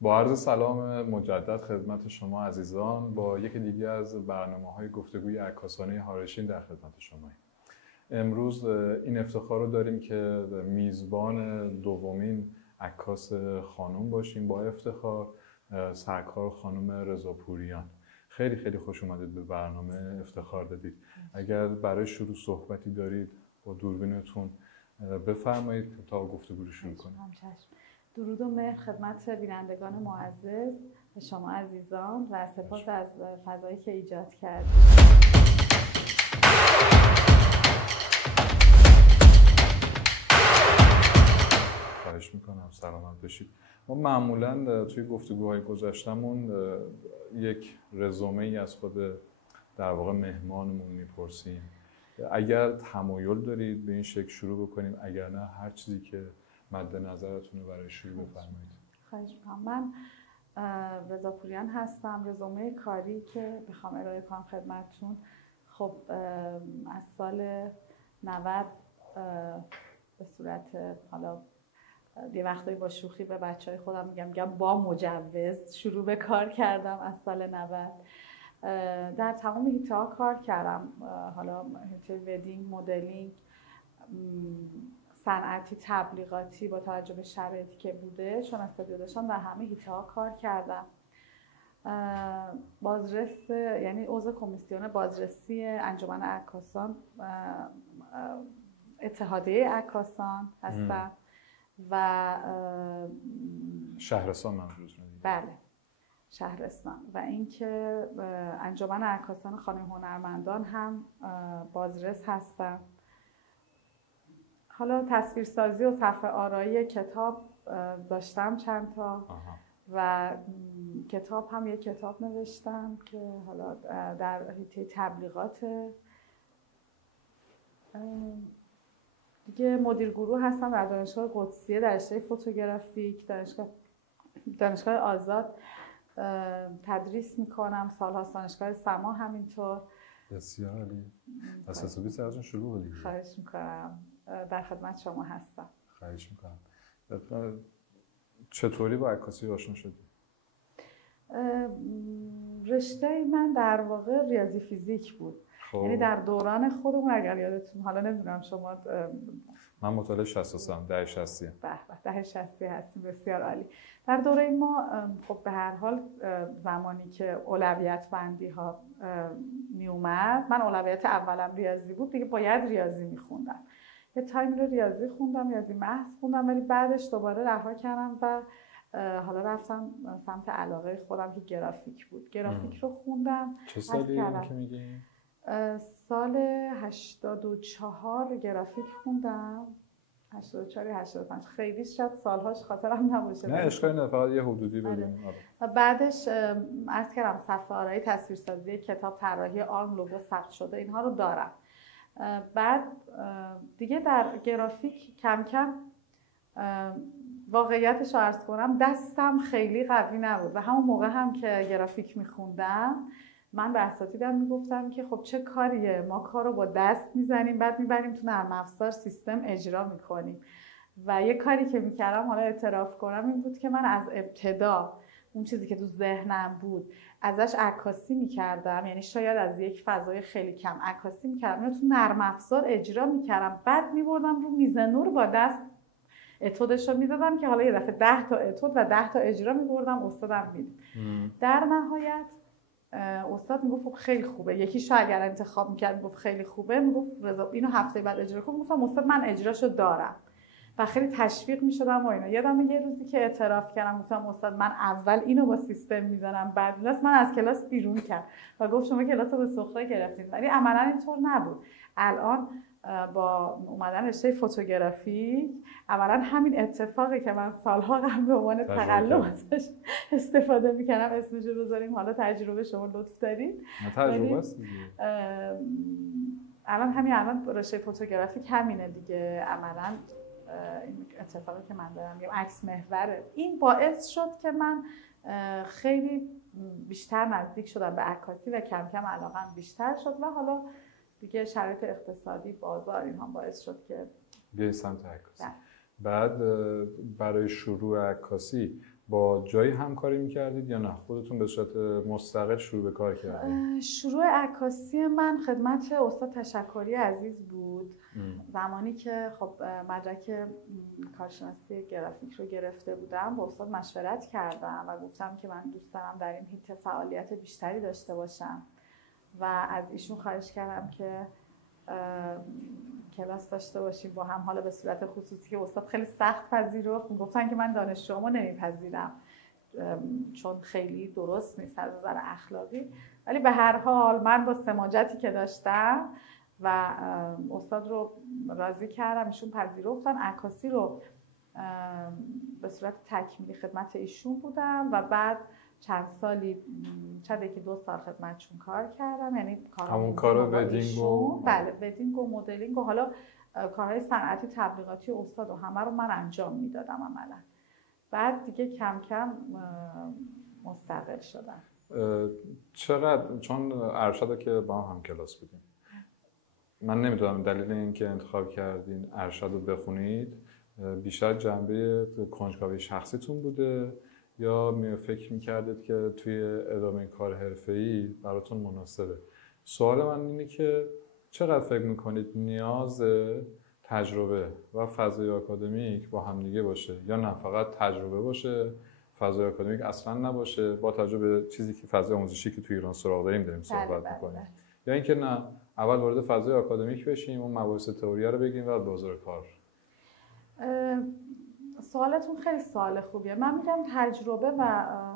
با عرض سلام مجدد خدمت شما عزیزان، با یکی دیگه از برنامه‌های گفتگوی عکاسانه هارشین در خدمت شما. امروز این افتخار رو داریم که میزبان دومین عکاس خانم باشیم. با افتخار سرکار خانم رضاپوریان. خیلی خیلی خوش اومدید به برنامه، افتخار دادید. اگر برای شروع صحبتی دارید با دوربینتون بفرمایید تا گفتگو رو شروع کنیم. درود و مهر خدمت بینندگان معزز و شما عزیزان و سپاس از فضایی که ایجاد کردید. خواهش میکنم، سلامت باشید. ما معمولا توی گفتگوهای گذشتمون یک رزومه ای از خود در واقع مهمانمون میپرسیم. اگر تمایل دارید به این شکل شروع بکنیم، اگر نه هر چیزی که مد نظرتونه برای شروع بفرمایید. خواهش میکنم. من رضاپوریان هستم. رزومه کاری که بخوام ارائه کنم خدمتتون، خب از سال 90 به صورت حالا یه وقتایی با شوخی به بچهای خودم میگم با مجوز شروع به کار کردم. از سال 90 در تمام حیطه‌ها کار کردم، حالا حیطه ودینگ، مدلینگ، صنعتی، تبلیغاتی، با توجه به شرایطی که بوده چون استودیو داشتم در همه حیطه‌ها کار کردم. بازرس، یعنی عضو کمیسیون بازرسی انجمن عکاسان، اتحادیه عکاسان هستم و شهرستان منظورتونه؟ بله، شهرستان. و اینکه انجمن عکاسان خانه هنرمندان هم بازرس هستم. حالا تصویرسازی و صفحه آرایی کتاب داشتم چند تا و کتاب هم یک کتاب نوشتم که حالا در حیطه تبلیغات. دیگه مدیر گروه هستم در دانشگاه قدسیه در رشته فوتوگرافیک، دانشگاه آزاد تدریس میکنم سال‌هاست، دانشگاه سما همینطور. بسیار عالی. از حسابی سرتون شروع بدید. خواهش میکنم، در خدمت شما هستم. خواهش میکنم. چطوری با عکاسی آشنا شدید؟ رشته من در واقع ریاضی فیزیک بود. یعنی در دوران خودمون، اگر یادتون، حالا نمیدونم شما. من مطالعه 60 هم، دهه 60. به دهه 60 هستیم، بسیار عالی. در دوره ما خب به هر حال زمانی که اولویت بندی ها می اومد، من اولویت اولم ریاضی بود، دیگه باید ریاضی میخوندم. یه تایم رو ریاضی خوندم، ریاضی محض خوندم، ولی بعدش دوباره رها کردم و حالا رفتم سمت علاقه خودم که گرافیک بود. گرافیک رو خوندم. چه سالی که میگی؟ سال 84 گرافیک خوندم. 84 85 خیلی شاید سالهاش خاطرم نباشه. نه اشکالی نداره، فقط یه حدودی بدونیم. و بعدش عرض کردم صفحه آرایی، تصویرسازی کتاب، طراحی آرم، لوگو ثبت شده، اینها رو دارم. بعد دیگه در گرافیک کم کم واقعیتش رو عرض کنم دستم خیلی قوی نبود و همون موقع هم که گرافیک میخوندم من به اساتیدم میگفتم که خب چه کاریه، ما کار رو با دست میزنیم بعد میبریم تو نرم افزار سیستم اجرا میکنیم. و یه کاری که میکردم، حالا اعتراف کنم، این بود که من از ابتدا اون چیزی که تو ذهنم بود ازش عکاسی میکردم، یعنی شاید از یک فضای خیلی کم عکاسی میکردم، یا تو نرم افزار اجرا میکردم، بعد میبردم رو میز نور با دست اتودش رو میزدم که حالا یه دفعه 10 تا اتود و 10 تا اجرا میبردم، استادم میدید. در نهایت استاد میگفت خب خیلی خوبه، یکیشو اگر انتخاب میکرد میگفت خیلی خوبه، میگفت رضا اینو هفته بعد اجرا کن. گفتم استاد من اجراشو دارم و خیلی تشویق میشدم و اینا. یادم یه روزی که اعتراف کردم گفتم استاد من اول اینو با سیستم میزنم بعد من از کلاس بیرون کرد و گفت شما کلاس رو به سخره گرفتید، ولی عملا اینطور نبود. الان با اومدن رشته فوتوگرافی اولا همین اتفاقی که من سالها قبل به عنوان تقلب ازش استفاده میکردم اسمش رو بذاریم، حالا تجربه شما لطف دارید. تجربه است دیگه. الان رشته فوتوگرافی همینه دیگه. عملا این اتفاقی که من دارم میگم عکس محوره. این باعث شد که من خیلی بیشتر نزدیک شدم به عکاسی و کم کم علاقم بیشتر شد و حالا دیگه شرایط اقتصادی، بازار، اینها باعث شد که بیای سمت عکاسی. بعد برای شروع عکاسی با جایی همکاری میکردید یا نه خودتون به صورت مستقل شروع به کار کردید؟ شروع عکاسی من خدمت استاد تشکری عزیز بود. زمانی که خب مدرک کارشناسی گرافیک رو گرفته بودم با استاد مشورت کردم و گفتم که من دوست دارم در این حیطه فعالیت بیشتری داشته باشم و از ایشون خواهش کردم که کلاس داشته باشیم با هم، حالا به صورت خصوصی، که استاد خیلی سخت پذیرفت. میگفتن که من دانشجوامو نمیپذیرم چون خیلی درست نیست از نظر اخلاقی، ولی به هر حال من با سماجتی که داشتم و استاد رو راضی کردم، ایشون پذیرفتن. عکاسی رو به صورت تکمیلی خدمت ایشون بودم و بعد چند سالی، شاید یکی 2 سال خدمتشون کار کردم. یعنی همون کارو ودینگ و بله ودینگ و مدلینگ و حالا کارهای صنعتی تبلیغاتی استاد و همه رو من انجام میدادم عملا. بعد دیگه کم کم مستقل شدم. چقدر، چون ارشد که با هم کلاس بودیم، من نمیدونم دلیل اینکه انتخاب کردین ارشد رو بخونید بیشتر جنبه کنجکاوی شخصیتون بوده یا فکر میکردید که توی ادامه کار حرفه‌ای براتون مناسبه؟ سوال من اینه که چقدر فکر میکنید نیاز تجربه و فضای آکادمیک با هم دیگه باشه یا نه فقط تجربه باشه، فضای آکادمیک اصلا نباشه، با توجه به چیزی که فضای آموزشی که توی ایران سراغ داریم صحبت میکنیم، یا اینکه نه اول وارد فضای آکادمیک بشیم اون مباحث تئوری رو بگیم و بازار کار؟ سوالتون خیلی سوال خوبیه. من میگم تجربه و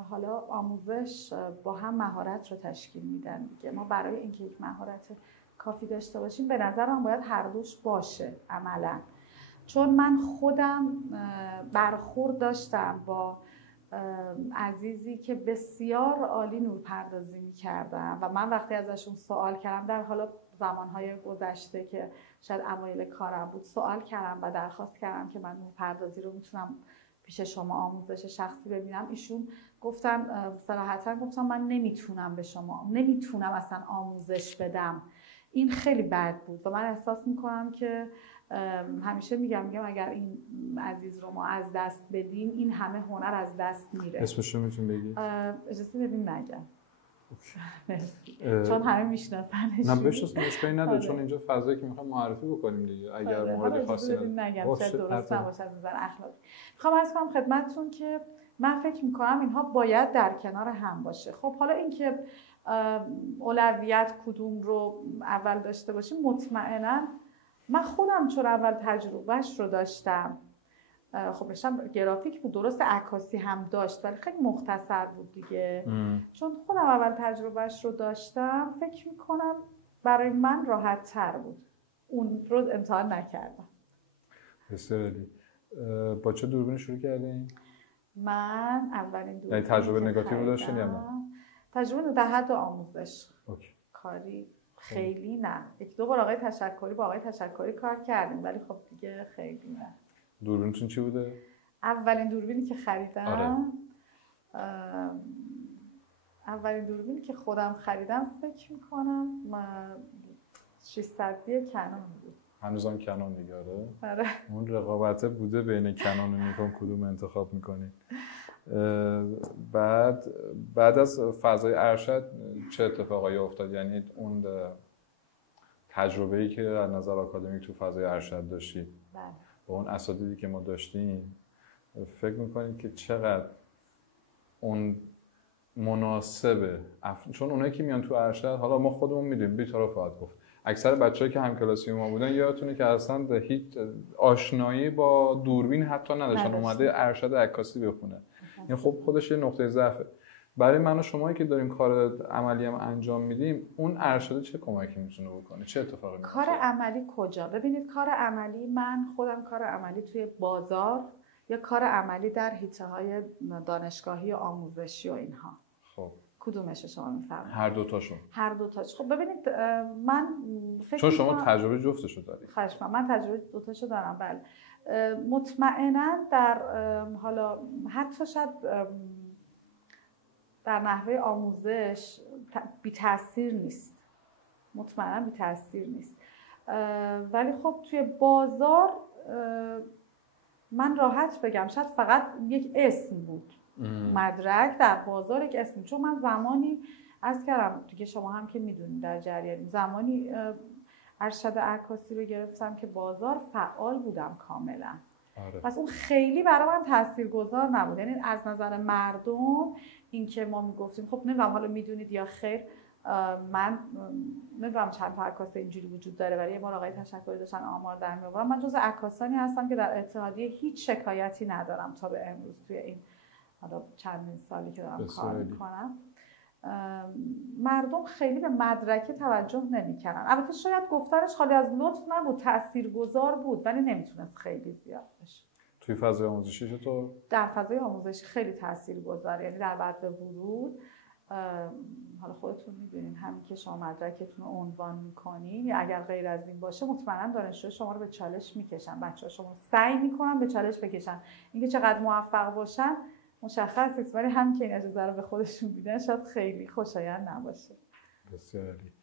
حالا آموزش با هم مهارت رو تشکیل میدن دیگه. ما برای اینکه یک مهارت کافی داشته باشیم به نظرم باید هر دوش باشه عملا. چون من خودم برخورد داشتم با عزیزی که بسیار عالی نورپردازی میکردن و من وقتی ازشون سوال کردم، در حالا زمانهای گذشته که شاید اوایل کارم بود، سوال کردم و درخواست کردم که من نورپردازی رو میتونم پیش شما آموزش شخصی ببینم، ایشون گفتن صراحتا گفتم من نمیتونم به شما، نمیتونم اصلا آموزش بدم. این خیلی بد بود و من احساس میکنم که همیشه میگم اگر این عزیز رو ما از دست بدیم این همه هنر از دست میره. اسمش رو میتونی بگی؟ اجازه بدین نگم چون همه میشناسنش. نه بشناسن، اشکالی نداره چون اینجا فضایی که میخوام معرفی بکنیم دیگه. اگر مورد خاصی نگم شاید درست نباشه از نظر اخلاقی. میخوام عرض کنم خدمتتون که من فکر میکنم اینها باید در کنار هم باشه. خب حالا اینکه اولویت کدوم رو اول داشته باشیم، مطمئنا من خودم چون اول تجربهش رو داشتم، خب رشتم گرافیک بود، درست عکاسی هم داشت ولی خیلی مختصر بود دیگه. چون خودم اول تجربهش رو داشتم فکر میکنم برای من راحت تر بود. اون رو امتحان نکردم. بسیار عالی. با چه دوربینی شروع کردین؟ من اولین دوربین، یعنی تجربه نگاتیو رو داشتین یا نه؟ تجربه در حد آموزش. اوکی. کاری خیلی نه. 1-2 بار آقای تشکری با آقای تشکری کار کردیم ولی خب دیگه خیلی نه. دوربینتون چی بوده؟ اولین دوربینی که خریدم، آره. اولین دوربینی که خودم خریدم فکر میکنم 600 کنون بود. هنوزم کنون دیگه. آره. اون رقابته بوده بین کنون و نیکون کدوم انتخاب میکنی. بعد از فضای ارشد چه اتفاقایی افتاد؟ یعنی اون تجربه‌ای که از نظر آکادمیک تو فضای ارشد داشتید با اون اساتیدی که ما داشتیم، فکر میکنید که چقدر اون مناسبه؟ چون اونایی که میان تو ارشد، حالا ما خودمون میدونیم بی‌طرف فقط گفت، اکثر بچه‌ای که همکلاسی ما بودن یادتونه که اصلا هیچ آشنایی با دوربین حتی نداشتن، اومده ارشد عکاسی بخونه. این خب خودش یه نقطه ضعفه. برای من و شمایی که داریم کار عملی هم انجام میدیم، اون ارشد چه کمکی میتونه بکنه؟ چه اتفاقی میفته؟ کار عملی کجا؟ ببینید کار عملی، من خودم کار عملی توی بازار یا کار عملی در حیطه‌های دانشگاهی و آموزشی و اینها. خب کدومش شما میفرمایید؟ هر دوتاشون. هر دوتاش. خب ببینید من فکر چون شما تجربه جفتشو دارید. خواهش می‌کنم. من تجربه دوتاشو دارم. بله. مطمئنا در حالا حتی شاید در نحوه آموزش بی تاثیر نیست. مطمئنا بی تاثیر نیست. ولی خب توی بازار من راحت بگم شاید فقط یک اسم بود. مدرک در بازار یک اسم. چون من زمانی عرض کردم دیگه، شما هم که میدونید در جریان، زمانی ارشد عکاسی رو گرفتم که بازار فعال بودم کاملا. آره. پس اون خیلی برای من تاثیرگذار نبود. یعنی از نظر مردم این که ما میگفتیم، خب نمیدونم حالا میدونید یا خیر، من نمیدونم چند تا عکاس اینجوری وجود داره، ولی یه بار آقای تشکری داشتن آمار در میآوردن. من جزو عکاسانی هستم که در اتحادیه هیچ شکایتی ندارم تا به امروز توی این حالا چندین سالی که دارم کار میکنم. مردم خیلی به مدرکه توجه نمی‌کردن. البته شاید گفتنش خالی از لطف نبود، تاثیرگذار بود، ولی نمیتونست خیلی زیاد بشه. توی فضای آموزشی چطور؟ در فضای آموزشی خیلی تاثیرگذاره. یعنی در بعد ورود، حالا خودتون میدونین همین که شما مدرکتون رو عنوان میکنین، یا اگر غیر از این باشه مطمئنا دانشجو شما رو به چالش میکشن. بچه‌ها شما سعی میکنن به چالش بکشن. اینکه چقدر موفق باشن مشخص نیست، ولی هم که این اجازه رو به خودشون میدن شاید خیلی خوشایند نباشه. بسیار عالی.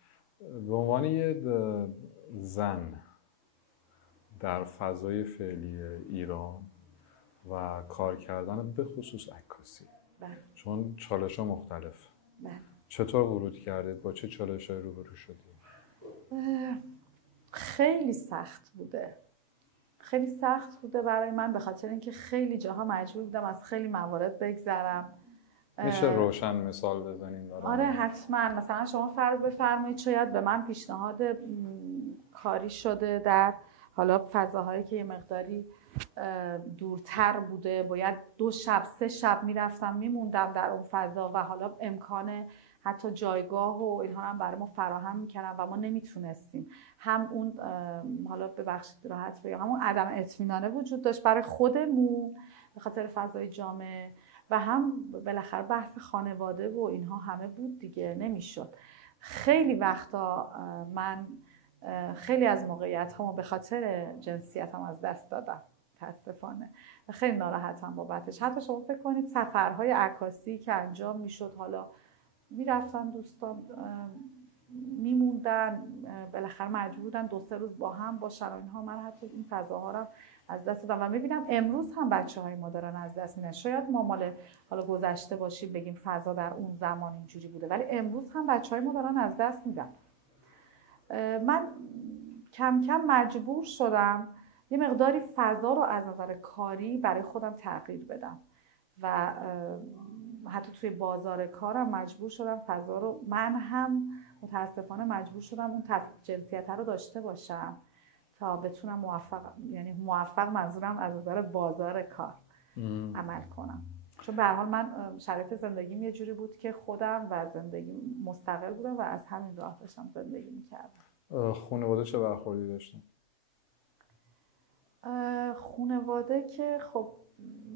به عنوان یه زن در فضای فعلی ایران و کار کردن به خصوص عکاسی، چون چالش‌ها مختلف، چطور ورود کردید؟ با چه چالش‌هایی روبرو شدید؟ خیلی سخت بوده. خیلی سخت بوده برای من، به خاطر اینکه خیلی جاها مجبور بودم از خیلی موارد بگذرم. میشه روشن مثال بزنید؟ آره حتما. مثلا شما فرض بفرمایید شاید به من پیشنهاد کاری شده در حالا فضاهایی که یه مقداری دورتر بوده، باید 2 شب 3 شب میرفتم میموندم در اون فضا و حالا امکان حتی جایگاه و اینها هم برای ما فراهم میکنن و ما نمیتونستیم. هم اون حالا ببخشید راحت بگم، همون عدم اطمینانه وجود داشت برای خودمون به خاطر فضای جامعه، و هم بالاخره بحث خانواده و اینها همه بود دیگه، نمیشد. خیلی وقتا من خیلی از موقعیت‌هامو به خاطر جنسیتم از دست دادم متاسفانه و خیلی ناراحتم بابتش. حتی شما فکر کنید سفرهای عکاسی که انجام میشد، حالا میرفتن دوستان میموندن، بالاخره مجبور بودن 2-3 روز با هم باشن و اینها، من حتی این فضاها رو از دست دادم و میبینم امروز هم بچه‌های ما دارن از دست میدن. شاید ما مال حالا گذشته باشیم بگیم فضا در اون زمان اینجوری بوده، ولی امروز هم بچه‌های ما دارن از دست میدن. من کم کم مجبور شدم یه مقداری فضا رو از نظر کاری برای خودم تغییر بدم و حتی توی بازار کارم مجبور شدم فضا رو، من هم متاسفانه مجبور شدم اون جنسیت رو داشته باشم تا بتونم موفق منظورم از نظر بازار کار عمل کنم. چون به هر حال من شرایط زندگیم یه جوری بود که خودم و زندگی مستقل بودم و از همین راه داشتم زندگی میکردم. خانواده چه برخوردی داشتن؟ خانواده که خب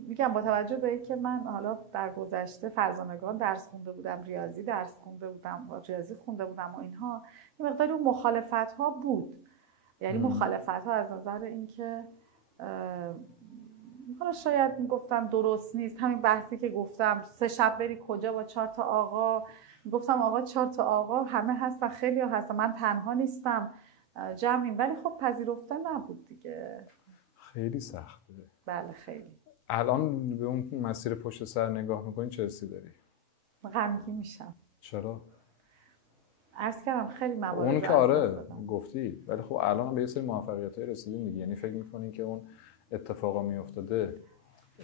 میگم با توجه به اینکه من حالا در گذشته فرزانگان درس خونده بودم، ریاضی درس خونده بودم و اینها، یه مقداری اون مخالفت‌ها بود. یعنی مخالفت‌ها از نظر اینکه حالا شاید میگفتم درست نیست، همین بحثی که گفتم 3 شب بری کجا با 4 تا آقا، گفتم آقا 4 تا آقا همه هستن، خیلی ها هستن، من تنها نیستم، جمعیم. ولی خب پذیرفته نبود دیگه. خیلی سخت بوده. بله خیلی. الان به اون مسیر پشت سر نگاه میکنی چه حسی داری؟ غمگین میشم. چرا؟ عرض کردم خیلی موارد اون که آره گفتی، ولی خب الان به یه سری موفقیت‌های رسیدین دیگه. یعنی فکر میکنین که اون اتفاقا میافتاده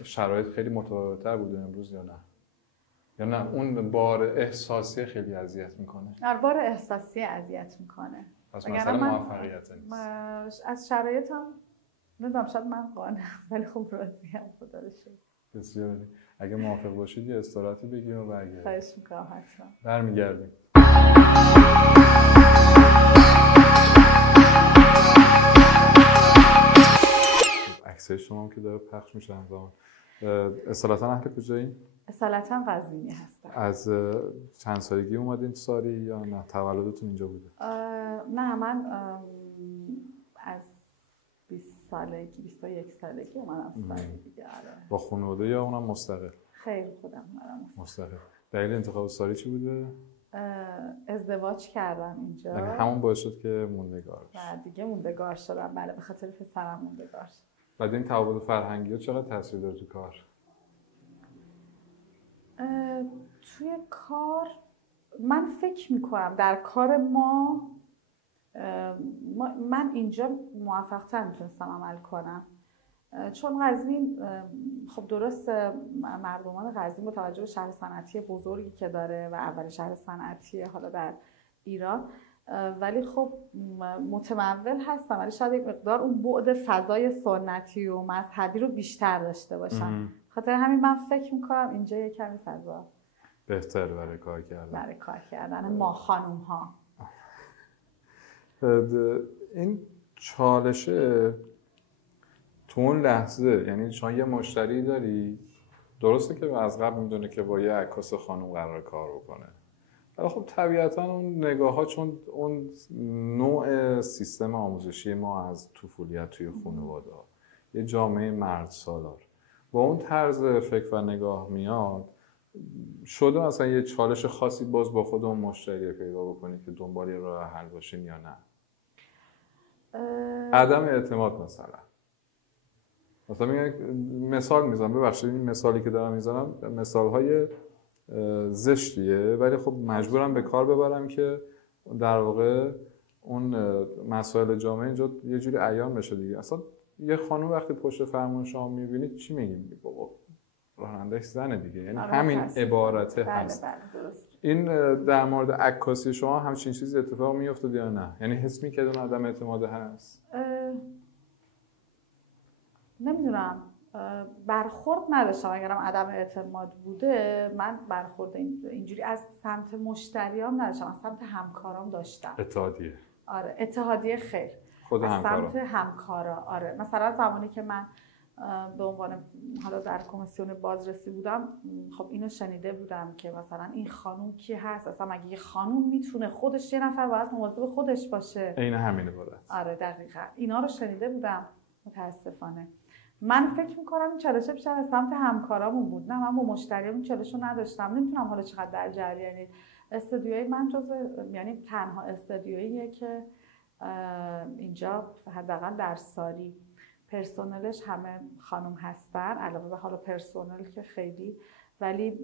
شرایط خیلی متفاوت‌تر بوده امروز یا نه؟ یا نه اون بار احساسی خیلی اذیت میکنه؟ بار احساسی اذیت میکنه. پس مسئله موفقیت نیست. از شرایطم نمیدونم، شاید من قانعم ولی خب راضیم، خدا رو شکر. بسیار عالی. اگه موافق باشید یه استراحتی بگیریم و برگردیم. خواهش می‌کنم حتما. برمیگردیم. عکسای شما هم که داره پخش میشه همزمان. اصالتا اهل کجایی؟ اصالتا قزوینی هستم. از چند سالگی اومدین ساری یا نه تولدتون اینجا بوده؟ نه من از 20 سالگی 21 سالگی اومدم ساری دیگه. با خانواده یا اونم مستقل؟ خیلی خودم مستقل. دلیل انتخاب ساری چی بوده؟ ازدواج کردم اینجا. همون باعث شد که موندگار بشی. بعد دیگه موندگار شدم. بله به خاطر پسرم موندگار شدم. بعد این تفاوت فرهنگی ها چقدر تاثیر داره تو کار؟ توی کار من فکر میکنم در کار من اینجا موفق‌تر میتونستم عمل کنم، چون قزوین خب درست مردمان قزوین با توجه به شهر صنعتی بزرگی که داره و اول شهر صنعتی حالا در ایران، ولی خب متمول هستم، ولی شاید یک مقدار اون بعد فضای سنتی و مذهبی رو بیشتر داشته باشم. خاطر همین من فکر میکنم اینجا یک کمی فضا بهتر برای کار کردن ما خانوم ها. این چالشه تو اون لحظه، یعنی شما یه مشتری داری، درسته که از قبل میدونه که با یه عکاس خانوم قرار کار بکنه، ولی خب طبیعتا اون نگاه ها، چون اون نوع سیستم آموزشی ما از طفولیت توی خانواده ها یه جامعه مرد سالار با اون طرز فکر و نگاه میاد، شده مثلا یه چالش خاصی باز با خود اون مشتری پیدا بکنی که دنبال یه راه حل باشین یا نه؟ عدم اعتماد مثلا میگم، مثال میزنم، ببخشید این مثالی که دارم میزنم مثالهای زشتیه، ولی خب مجبورم به کار ببرم که در واقع اون مسائل جامعه اینجا یه جوری عیان بشه دیگه. اصلا یه خانم وقتی پشت فرمون شما میبینید چی میگیم؟ بابا راننده‌اش زنه دیگه، یعنی همین عبارته هست. این در مورد عکاسی شما همچین چیزی اتفاق میافتاد یا نه؟ یعنی حس می‌کردن اون عدم اعتماد هست؟ نمیدونم، برخورد نداشتم. اگرم عدم اعتماد بوده، من برخورد اینجوری از سمت مشتریام نداشتم، از سمت همکارام داشتم. اتحادیه؟ آره اتحادیه خیر، خود از همکارا. سمت همکارا. آره مثلا زمانی که من به عنوان حالا در کمیسیون بازرسی بودم، خب اینو شنیده بودم که مثلا این خانوم کی هست، اصلا مگه یه خانوم میتونه خودش یه نفر باید مواظب خودش باشه؟ این همینه بود. آره دقیقاً اینا رو شنیده بودم. متاسفانه من فکر میکنم این چالشه بیشتر از سمت همکارامون بود، نه من با مشتریام این چالش رو نداشتم. نمیتونم حالا چقدر در جریانی استودیوی من یعنی تنها استودیوییه که اینجا حداقل در ساری پرسنلش همه خانم هستن، علاوه به حالا پرسنل که خیلی، ولی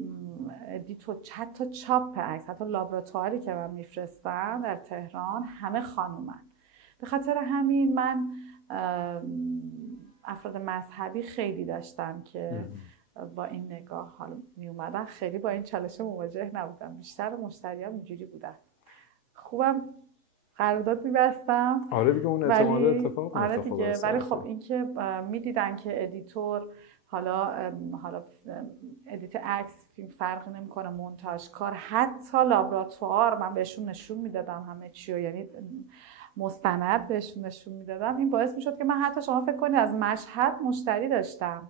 ادیتور، حتی چاپ عکس، حتی لابراتواری که من میفرستم در تهران همه خانومن. به خاطر همین من افراد مذهبی خیلی داشتم که با این نگاه حالا می اومدن، خیلی با این چالش مواجه نبودم. بیشتر مشتریام اینجوری بودن. خوبم قرارداد می‌بستم. آره دیگه اون اعتماد اتفاق آره دیگه، ولی خب این که می‌دیدن که ادیتور حالا ادیت عکس فیلم فرقی نمی‌کنه، مونتاژ کار، حتی لابراتوار من بهشون نشون میدادم همه چی رو، یعنی مستند بهشون نشون میدادم. این باعث میشد که من حتی شما فکر کنید از مشهد مشتری داشتم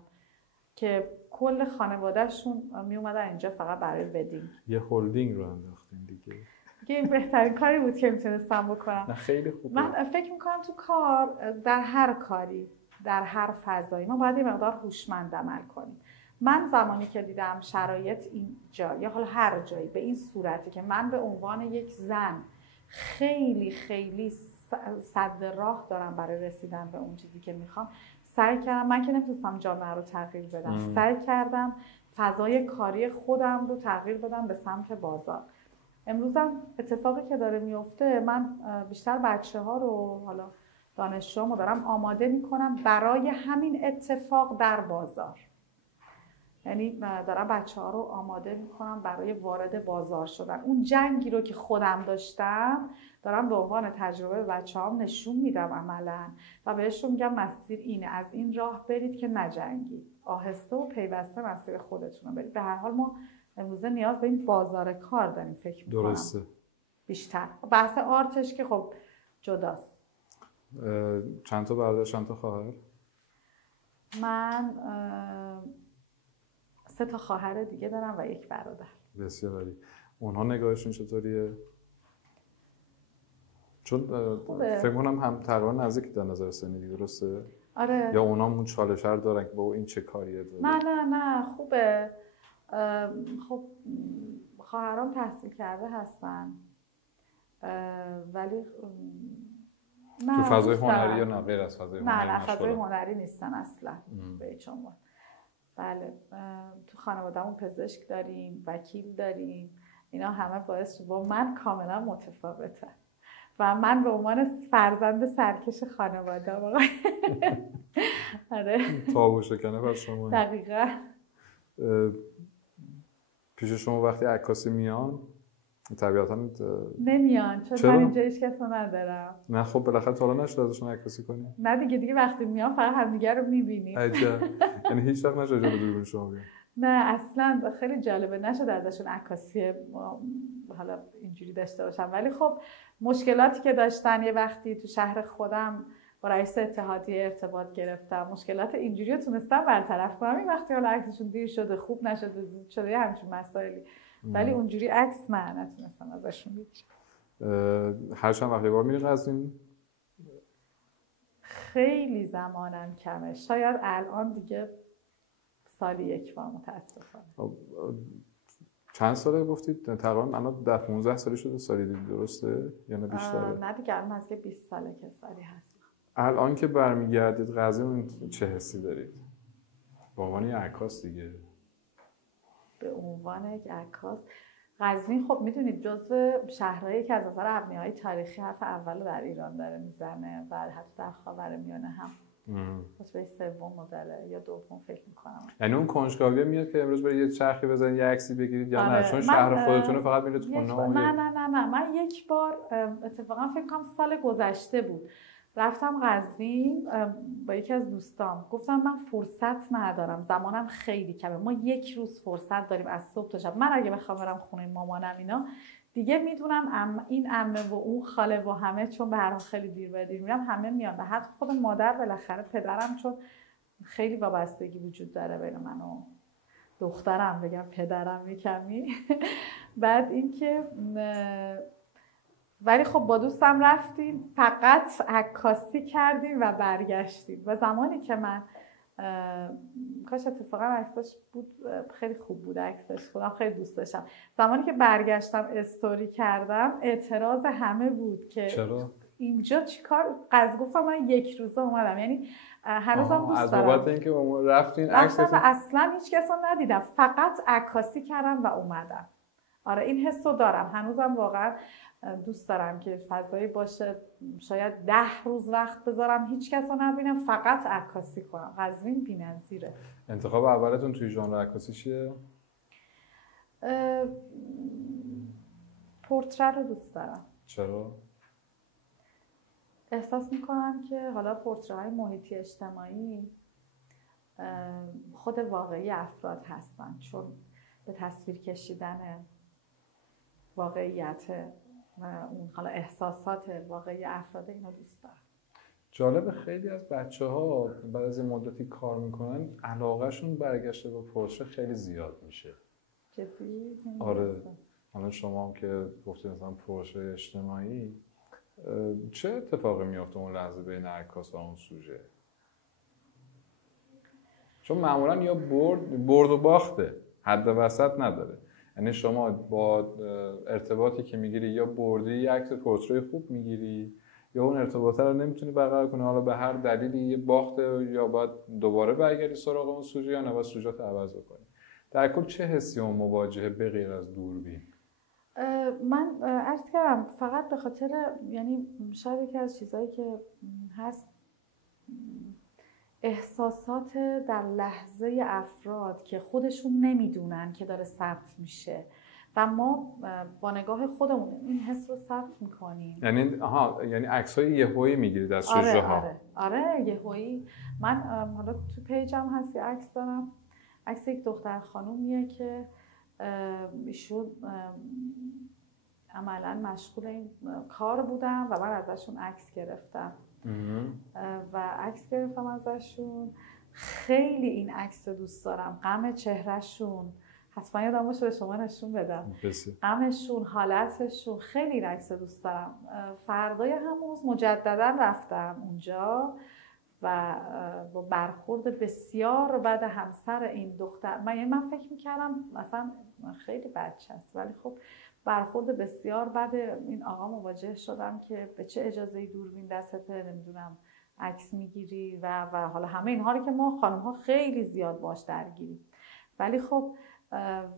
که کل خانوادهشون می اومدن اینجا فقط برای ودینگ. یه هولدینگ رو انداختین دیگه. این بهترین کاری بود که میتونستم بکنم. نه خیلی خوبه. من فکر میکنم تو کار، در هر کاری، در هر فضایی ما باید یه مقدار هوشمند عمل کنیم. من زمانی که دیدم شرایط اینجا یا حالا هر جایی به این صورتی که من به عنوان یک زن خیلی خیلی صد راه دارم برای رسیدن به اون چیزی که میخوام، سعی کردم، من که نمیتونستم جامعه رو تغییر بدم، سعی کردم فضای کاری خودم رو تغییر بدم به سمت بازار. امروزم اتفاقی که داره میفته، من بیشتر بچه‌ها رو، حالا دانشجوامو دارم آماده میکنم برای همین اتفاق در بازار. یعنی دارم بچه‌ها رو آماده میکنم برای وارد بازار شدن. اون جنگی رو که خودم داشتم دارم به عنوان تجربه به بچه‌هام نشون میدم عملاً و بهشون میگم مسیر اینه، از این راه برید که نجنگید، آهسته و پیوسته مسیر خودتون رو برید. به هر حال ما امروزه نیاز به این بازار کار داریم فکر میکنم. درسته. بیشتر بحث آرتش که خب جداست. چند تا برادر، چند تا خواهر؟ من 3 تا خواهر دیگه دارم و 1 برادر. بسیار عالی. اونها نگاهشون چطوریه؟ چون فکر کنم هم تقریبا نزدیک در نظر سنی، درسته؟ آره. یا اونا اون چالشه رو دارن که بابا این چه کاریه داره؟ نه خوبه. خب خواهرام تحصیل کرده هستن، ولی تو فضای هنری یا نه غیر از فضای هنری؟ نه فضای هنری نیستن اصلا به هیچ عنوان. بله. تو خانواده‌مون پزشک داریم، وکیل داریم، اینا همه باعث با من کاملا متفاوته و من به عنوان فرزند سرکش خانواده واقعا آره تابو شکنه پس شما. دقیقاً. پیش شما وقتی عکاسی میان طبیعتاً نمیان چون من اینجا هیچ کس رو ندارم. نه خب بالاخره تا حالا نشد ازشون عکاسی کنی؟ نه دیگه وقتی میان فقط همدیگه رو میبینیم. عجب. یعنی هیچ وقت نشد جلوی دوربین شما بیان؟ نه اصلا خیلی جالبه نشد ازشون عکاسی حالا اینجوری داشته باشم، ولی خب مشکلاتی که داشتن یه وقتی تو شهر خودم با رئیس اتحادیه ارتباط گرفتم، مشکلات اینجوری رو تونستم برطرف کنم. این وقتی حالا عکسشون دیر شده، خوب نشده، زود شده، یه همچین مسائلی، ولی اونجوری عکس نتونستم ازشون بگیرم. هر چند وقت یه بار میری قزوین؟ خیلی زمانم کمه، شاید الان دیگه سالی یک بار متاسفانه. چند ساله گفتید؟ تقریبا الان 15 سالی شده سالی دیدی، درسته یا نه بیشتره؟ نه دیگه الان از 20 ساله که سالی هست. الان که برمیگردید قزوین چه حسی دارید؟ به عنوان یک عکاس دیگه. به عنوان یک عکاس قزوین خب میدونید جزو شهرهایی که از نظر ابنیه‌های تاریخی حرف اول در ایران داره میزنه و حتی در خاورمیانه هم رتبه سوم مدله یا دوم فکر میکنم. یعنی اون کنجکاوی میاد که امروز برید یه چرخی بزنید یه عکسی بگیرید یا نه چون شهر خودتونه فقط میرید خونه؟ نه من یک بار اتفاقا فکر کنم سال گذشته بود رفتم قزوین با یکی از دوستام، گفتم من فرصت ندارم، زمانم خیلی کمه، ما یک روز فرصت داریم از صبح تا شب. من اگه بخوام برم خونه مامانم اینا دیگه میدونم این عمه و اون خاله و همه، چون به هر حال خیلی دیر به دیر میرم، همه میان و حتی خود مادر بالاخره پدرم، چون خیلی وابستگی وجود داره بین من و دخترم، بگم پدرم کمی بعد اینکه ولی خب با دوستم رفتیم فقط عکاسی کردیم و برگشتیم و زمانی که من کاش اتفاقا عکسش بود خیلی خوب بود، عکسش خودم خیلی دوست داشتم. زمانی که برگشتم استوری کردم اعتراض همه بود که چرا؟ اینجا چیکار گفتم من یک روزه اومدم، یعنی هنوزم دوست دارم. از بابت اینکه رفتین عکس اصلا هیچ کس رو ندیدم، فقط عکاسی کردم و اومدم. آره این حسو دارم هنوزم، واقعا دوست دارم که فضایی باشه، شاید 10 روز وقت بذارم هیچ کس رو نبینم، فقط عکاسی کنم. قزوین بی‌نظیره. انتخاب اولتون توی ژانر عکاسی چیه؟ پورتره رو دوست دارم. چرا؟ احساس میکنم که حالا پورتره‌های محیطی اجتماعی خود واقعی افراد هستن، چون به تصویر کشیدن واقعیت و اون حالا احساسات واقعی افراد اینو دوست دارم. جالب، خیلی از بچه‌ها بعد از این مدتی کار میکنن علاقهشون برگشته به پورتره خیلی زیاد میشه. جدی؟ آره. حالا شما هم که گفتید مثلا پورتره اجتماعی، چه اتفاقی میفته اون لحظه بین عکاس و اون سوژه؟ چون معمولا یا برد و باخته، حد وسط نداره. یعنی شما با ارتباطی که میگیری یا بردی یک عکس پورتری خوب میگیری یا اون ارتباطه رو نمیتونی برقرار کنی، حالا به هر دلیلی یه باخته، یا باید دوباره برگردی سراغ اون سوژه یا نباید سوژه رو عوض کنی. در کل چه حسی اون مواجهه به غیر از دوربین؟ من عرض کردم فقط به خاطر، یعنی شاید یکی از چیزایی که هست احساسات در لحظه افراد که خودشون نمیدونن که داره ثبت میشه و ما با نگاه خودمون این حس رو ثبت میکنیم. یعنی عکسای یهویی میگیرید از سوژه ها؟ آره یهویی. من حالا تو پیجم هست یه عکس دارم، عکس یک دختر خانومیه که ایشون عملاً مشغول این کار بودم و من ازشون عکس گرفتم و عکس گرفتم ازشون. خیلی این عکس رو دوست دارم، غم چهرهشون حتما یادم باشه به شما نشون بدم، غمشون، حالتشون، خیلی این عکس رو دوست دارم. فردای همون روز مجددا رفتم اونجا و با برخورد بسیار بد همسر این دختر، من فکر میکردم مثلا خیلی بچه است، ولی خب برخورد بسیار بد این آقا مواجه شدم که به چه اجازه‌ای دوربین دستته، نمیدونم عکس میگیری و حالا همه اینها رو که ما خانم ها خیلی زیاد باش درگیریم. ولی خب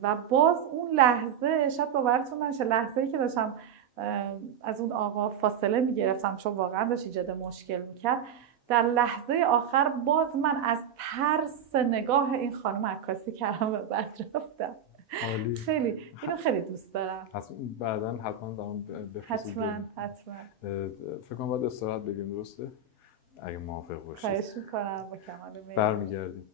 و باز اون لحظه شاید باورتون نشه، لحظه‌ای که داشتم از اون آقا فاصله میگرفتم چون واقعا داشت ایجاد مشکل میکرد، در لحظه آخر باز من از ترس نگاه این خانم عکاسی کردم و بعد رفتم. عالی. خیلی اینو خیلی دوست دارم. بعداً حتما برام بفرستید. حتما. فکر کنم باید استراحت بگیم، درسته؟ اگه موافق باشید. خواهش می‌کنم، با کمال میل. برمیگردیم.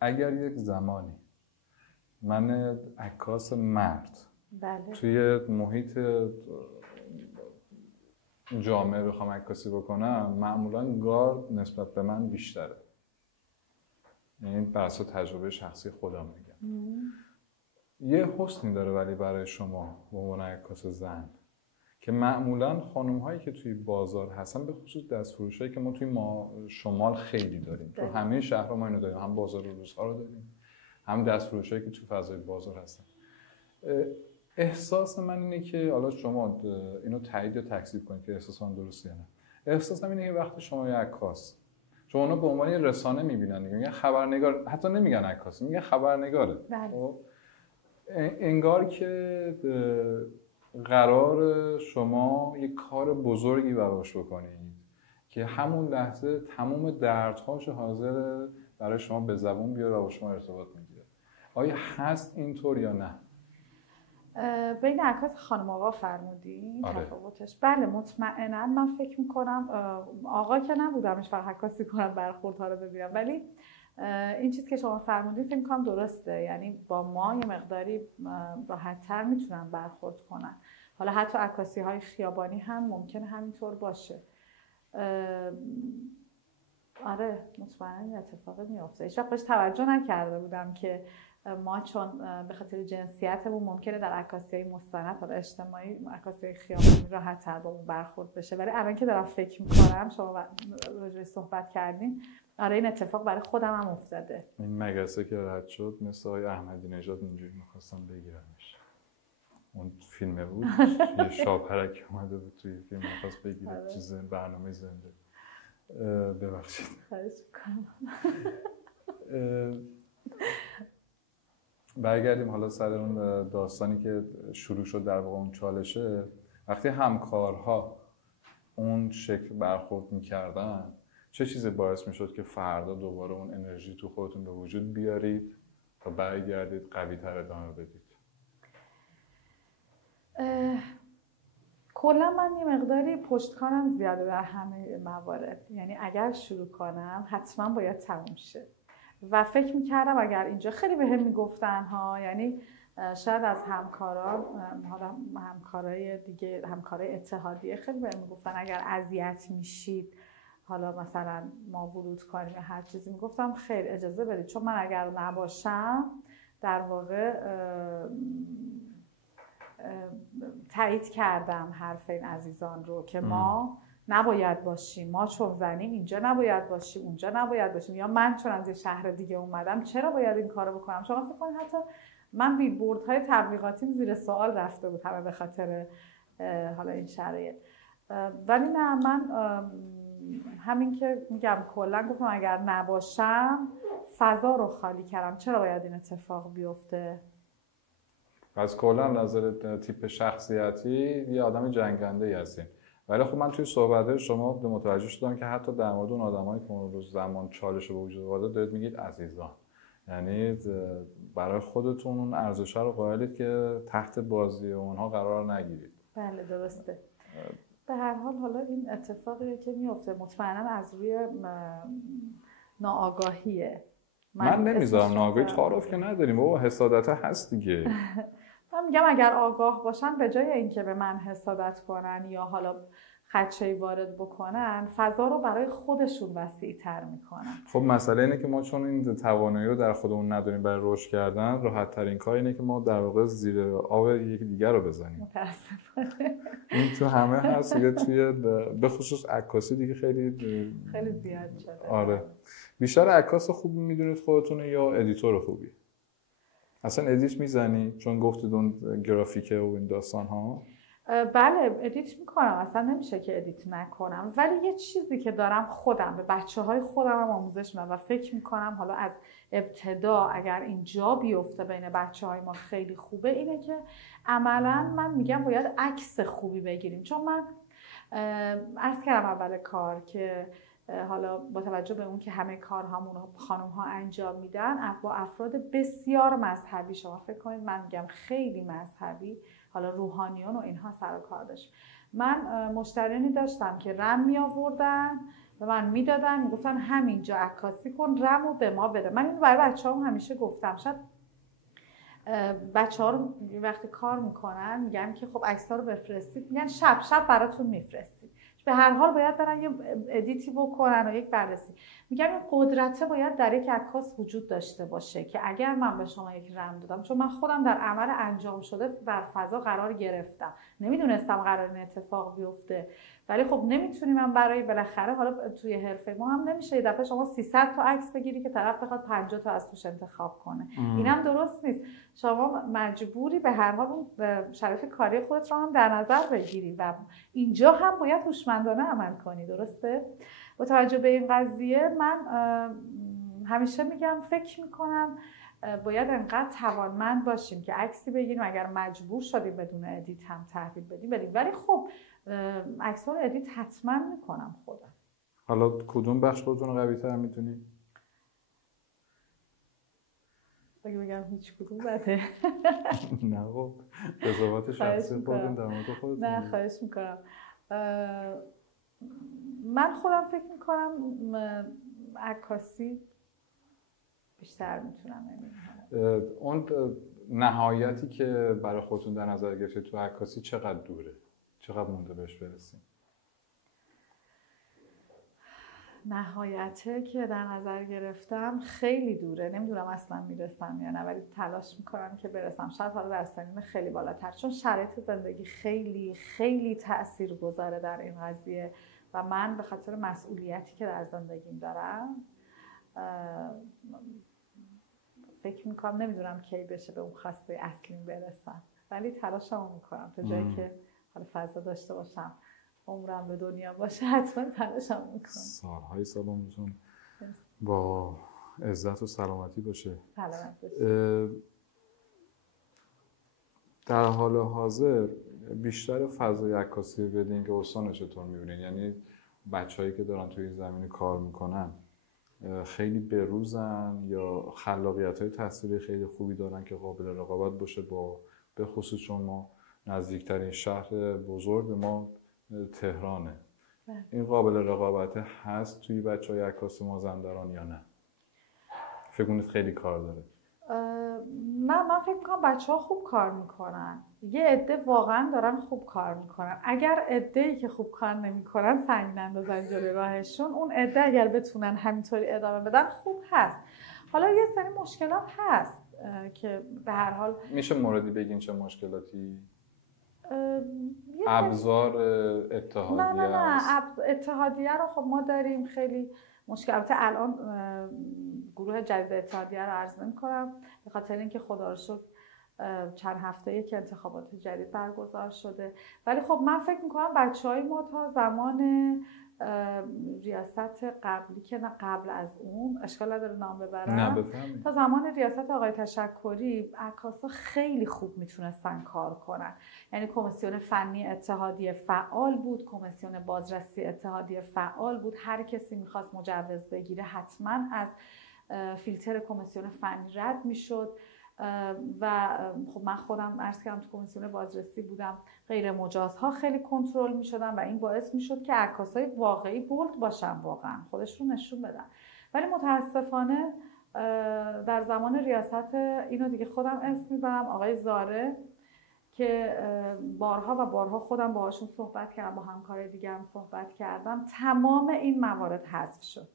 اگر یک زمانی من عکاس مرد بله. توی محیط جامعه بخوام عکاسی بکنم، معمولا گارد نسبت به من بیشتره. یعنی بر اساس تجربه شخصی خودم میگم. یه حسنی داره ولی برای شما به عنوان عکاس زن که معمولا خانم هایی که توی بازار هستن، به خصوص دستفروشایی که ما توی شمال خیلی داریم، تو همه شهرها ما اینو داریم، هم بازار روزها رو داریم، هم دستفروشایی که توی فضای بازار هستن. احساس من اینه که حالا شما اینو تایید یا تکذیب کنید که احساس من درسته یا نه. احساسم اینه که وقتی شما یه عکاس، چون اونا به عنوان یه رسانه میبینن دیگه، میگن خبرنگار، حتی نمیگن عکاس، میگن خبرنگاره. بله. انگار که قرار شما یک کار بزرگی براش بکنید که همون لحظه تمام دردهاش حاضر برای شما به زبون بیاره و با شما ارتباط میگیره. آیا هست اینطور یا نه؟ بین عکاس خانم آقا فرمودین تفاوتش؟ بله مطمئنا. من فکر میکنم آقا که نبودمش فقط عکاسی کنم برخوردها رو ببینم، ولی این چیزی که شما فرمودین فکر میکنم درسته. یعنی با ما یه مقداری راحت‌تر میتونن برخورد کنن. حالا حتی عکاسی های خیابانی هم ممکنه همینطور باشه. آره مطمئنا این اتفاق میفته. هیچ وقت بهش توجه نکرده بودم که ما چون به خاطر جنسیتمون ممکنه در عکاسی‌های مستند حالا اجتماعی، عکاسی‌های خیابانی راحت‌تر با اون برخورد بشه. ولی الان که دارم فکر می‌کنم، شما راجعش صحبت کردین، آره این اتفاق برای خودم هم افتاده. این مگسه که رد شد مثل آقای احمدی نژاد اینجوری می‌خواستم بگیرمش. اون فیلمه بود، یه شاپرک اومده بود توی فیلم می‌خواست بگیره چیز برنامه زنده. ببخشید. خواهش می‌کنم. برگردیم حالا سر اون داستانی که شروع شد، در واقع اون چالشه. وقتی همکارها اون شکل برخورد می‌کردن، چه چیزی باعث می‌شد که فردا دوباره اون انرژی تو خودتون به وجود بیارید تا برگردید قوی‌تر ادامه بدید؟ کلا من یه مقداری پشتکارم زیاده در همه موارد. یعنی اگر شروع کنم حتما باید تموم شه. و فکر میکردم اگر اینجا خیلی بهم میگفتن ها، یعنی شاید از همکاران، حالا همکارای دیگه، همکارای اتحادیه خیلی بهم میگفتن اگر اذیت میشید حالا مثلا ما ورود کنیم یا هر چیزی، میگفتم خیر اجازه بدید، چون من اگر نباشم در واقع تایید کردم حرف این عزیزان رو که ما نباید باشیم، ما چون زنیم اینجا نباید باشیم، اونجا نباید باشیم، یا من چون از یه شهر دیگه اومدم چرا باید این کارو بکنم. شما فکر کنید حتی من بیلبوردهای تبلیغاتیم زیر سوال رفته بود همه به خاطر حالا این شرایط. ولی نه، من همین که میگم کلا گفتم اگر نباشم فضا رو خالی کردم، چرا باید این اتفاق بیفته. پس کلا نظر تیپ شخصیتی یه آدم جنگنده‌ای هستین. ولی خب من توی صحبت‌های شما متوجه شدم که حتی در مورد اون آدمایی که اون روز زمان چالش به وجود آورده دارید میگید عزیزان. یعنی برای خودتون اون ارزش رو قائلید که تحت بازی اونها قرار نگیرید. بله درسته. به هر حال حالا این اتفاقی که میفته مطمئنا از روی ناآگاهیه. من نمیذارم ناآگاهی، تعارف که نداریم بابا، حسادت هست دیگه. من میگم اگر آگاه باشن به جای اینکه به من حسادت کنن یا حالا خدشه‌ای وارد بکنن، فضا رو برای خودشون وسیع‌تر میکنن. خب مسئله اینه که ما چون این توانایی رو در خودمون نداریم برای رشد کردن، راحت ترین کار اینه که ما در واقع زیر آب یکی دیگر رو بزنیم. متاسفانه این تو همه هست دیگه، توی به خصوص عکاسی دیگه خیلی زیاد شده. آره. بیشتر عکاس خوب میدونید خودتون یا ادیتور خوبی؟ اصلا ادیت میزنی؟ چون گفتید اون گرافیکه و این داستان ها. بله ادیت میکنم، اصلا نمیشه که ادیت نکنم، ولی یه چیزی که دارم خودم به بچه‌های خودم هم آموزش میدم و فکر میکنم حالا از ابتدا اگر اینجا بیفته بین بچه‌های ما خیلی خوبه، اینه که عملا من میگم باید عکس خوبی بگیریم. چون من عرض کردم اول کار که حالا با توجه به اون که همه کارهامون رو خانم‌ها انجام میدن با افراد بسیار مذهبی، شما فکر کنید من میگم خیلی مذهبی، حالا روحانیون و اینها سر و کار داشت. من مشتریانی داشتم که رم می آوردن و من میدادن، میگفتن همینجا عکاسی کن، رم رو به ما بده. من اینو برای بچه‌هام همیشه گفتم، شاید بچه‌ها رو وقتی کار میکنن میگم که خب عکس‌ها رو بفرستید، میگن شب براتون میفرستیم. به هر حال باید برن یه ادیتی بکنن و یک بررسی. میگم این قدرته باید در یک عکاس وجود داشته باشه که اگر من به شما یک رم دادم، چون من خودم در عمل انجام شده در فضا قرار گرفتم، نمیدونستم قرار این اتفاق بیفته، ولی خب نمیتونیم من برای بالاخره حالا توی حرفه ما هم نمیشه یه دفعه شما 300 تا عکس بگیری که طرف بخواد 50 تا از توش انتخاب کنه. اینم درست نیست. شما مجبوری به هر حال اون شرایط کاری خودت رو هم در نظر بگیری و اینجا هم باید هوشمندانه عمل کنی. درسته؟ با توجه به این قضیه من همیشه میگم فکر میکنم باید انقدر توانمند باشیم که عکسی بگیریم، اگر مجبور شدیم بدون ادیت هم تحویل بدیم. ولی خب عکس‌ها رو ادیت حتما میکنم خودم. حالا کدوم بخش خودتون رو قوی‌تر می‌دونی؟ بگم هیچ کدوم بده. نه خب قضاوت شخصی خودتون در مورد خودتون. نه خواهش میکنم. من خودم فکر میکنم عکاسی بیشتر میتونم. اون نهایتی که برای خودتون در نظر گرفتید تو عکاسی چقدر دوره؟ چقدر مونده بهش برسیم؟ نهایته که در نظر گرفتم خیلی دوره، نمیدونم اصلا میرسم یا نه، ولی تلاش میکنم که برسم. شاید حالا در سنین خیلی بالاتر، چون شرایط زندگی خیلی خیلی تأثیر گذاره در این قضیه و من به خاطر مسئولیتی که در زندگیم دارم فکر میکنم نمیدونم کی بشه به اون خواسته اصلیم برسم، ولی تلاشمو میکنم تا جایی که حالا فضا داشته باشم، عمرم به دنیا باشه، حتما تلاشمو میکنم. سالهای سلامتون با عزت و سلامتی باشه. سلامت باشه. در حال حاضر بیشتر فضای عکاسی ودینگ استان چطور می‌بینید؟ یعنی بچه‌هایی که دارن توی زمینه کار میکنن خیلی بروزن یا خلاقیت‌های تحصیلی خیلی خوبی دارن که قابل رقابت باشه با به خصوص چون ما نزدیکترین شهر بزرگ ما تهرانه. این قابل رقابت هست توی بچه‌های عکاس مازندران یا نه؟ فکر کنید خیلی کار داره؟ من فکر میکنم بچه‌ها خوب کار میکنن، یه عده واقعا دارن خوب کار میکنن. اگر عده‌ای که خوب کار نمیکنن سنگ نندازن جلوی راهشون، اون عده اگر بتونن همینطوری ادامه بدن خوب هست. حالا یه سری مشکلات هست که به هر حال میشه موردی بگین چه مشکلاتی؟ ابزار اتحادیه نه اتحادیه رو خب ما داریم خیلی مشکل. البته الان گروه جدید اتحادیه رو عرض نمی‌کنم به خاطر اینکه خدا رو شکر چند هفته‌ای که انتخابات جدید برگزار شده، ولی خب من فکر می‌کنم بچه‌های ما تا زمان ریاست قبلی که نه قبل از اون اشکال نداره نام ببرم، تا زمان ریاست آقای تشکری عکاسا خیلی خوب میتونستن کار کنن. یعنی کمیسیون فنی اتحادیه فعال بود، کمیسیون بازرسی اتحادیه فعال بود، هر کسی میخواست مجوز بگیره حتما از فیلتر کمیسیون فنی رد میشد و خب من خودم عرض کردم تو کمیسیون بازرسی بودم، غیر مجازها خیلی کنترل میشدن و این باعث میشد که عکاسای واقعی بولد باشن، واقعا خودشون نشون بدن. ولی متاسفانه در زمان ریاست اینو دیگه خودم اسم میبرم آقای زاره که بارها و بارها خودم باهاشون صحبت کردم، با همکار دیگه هم صحبت کردم، تمام این موارد حذف شد.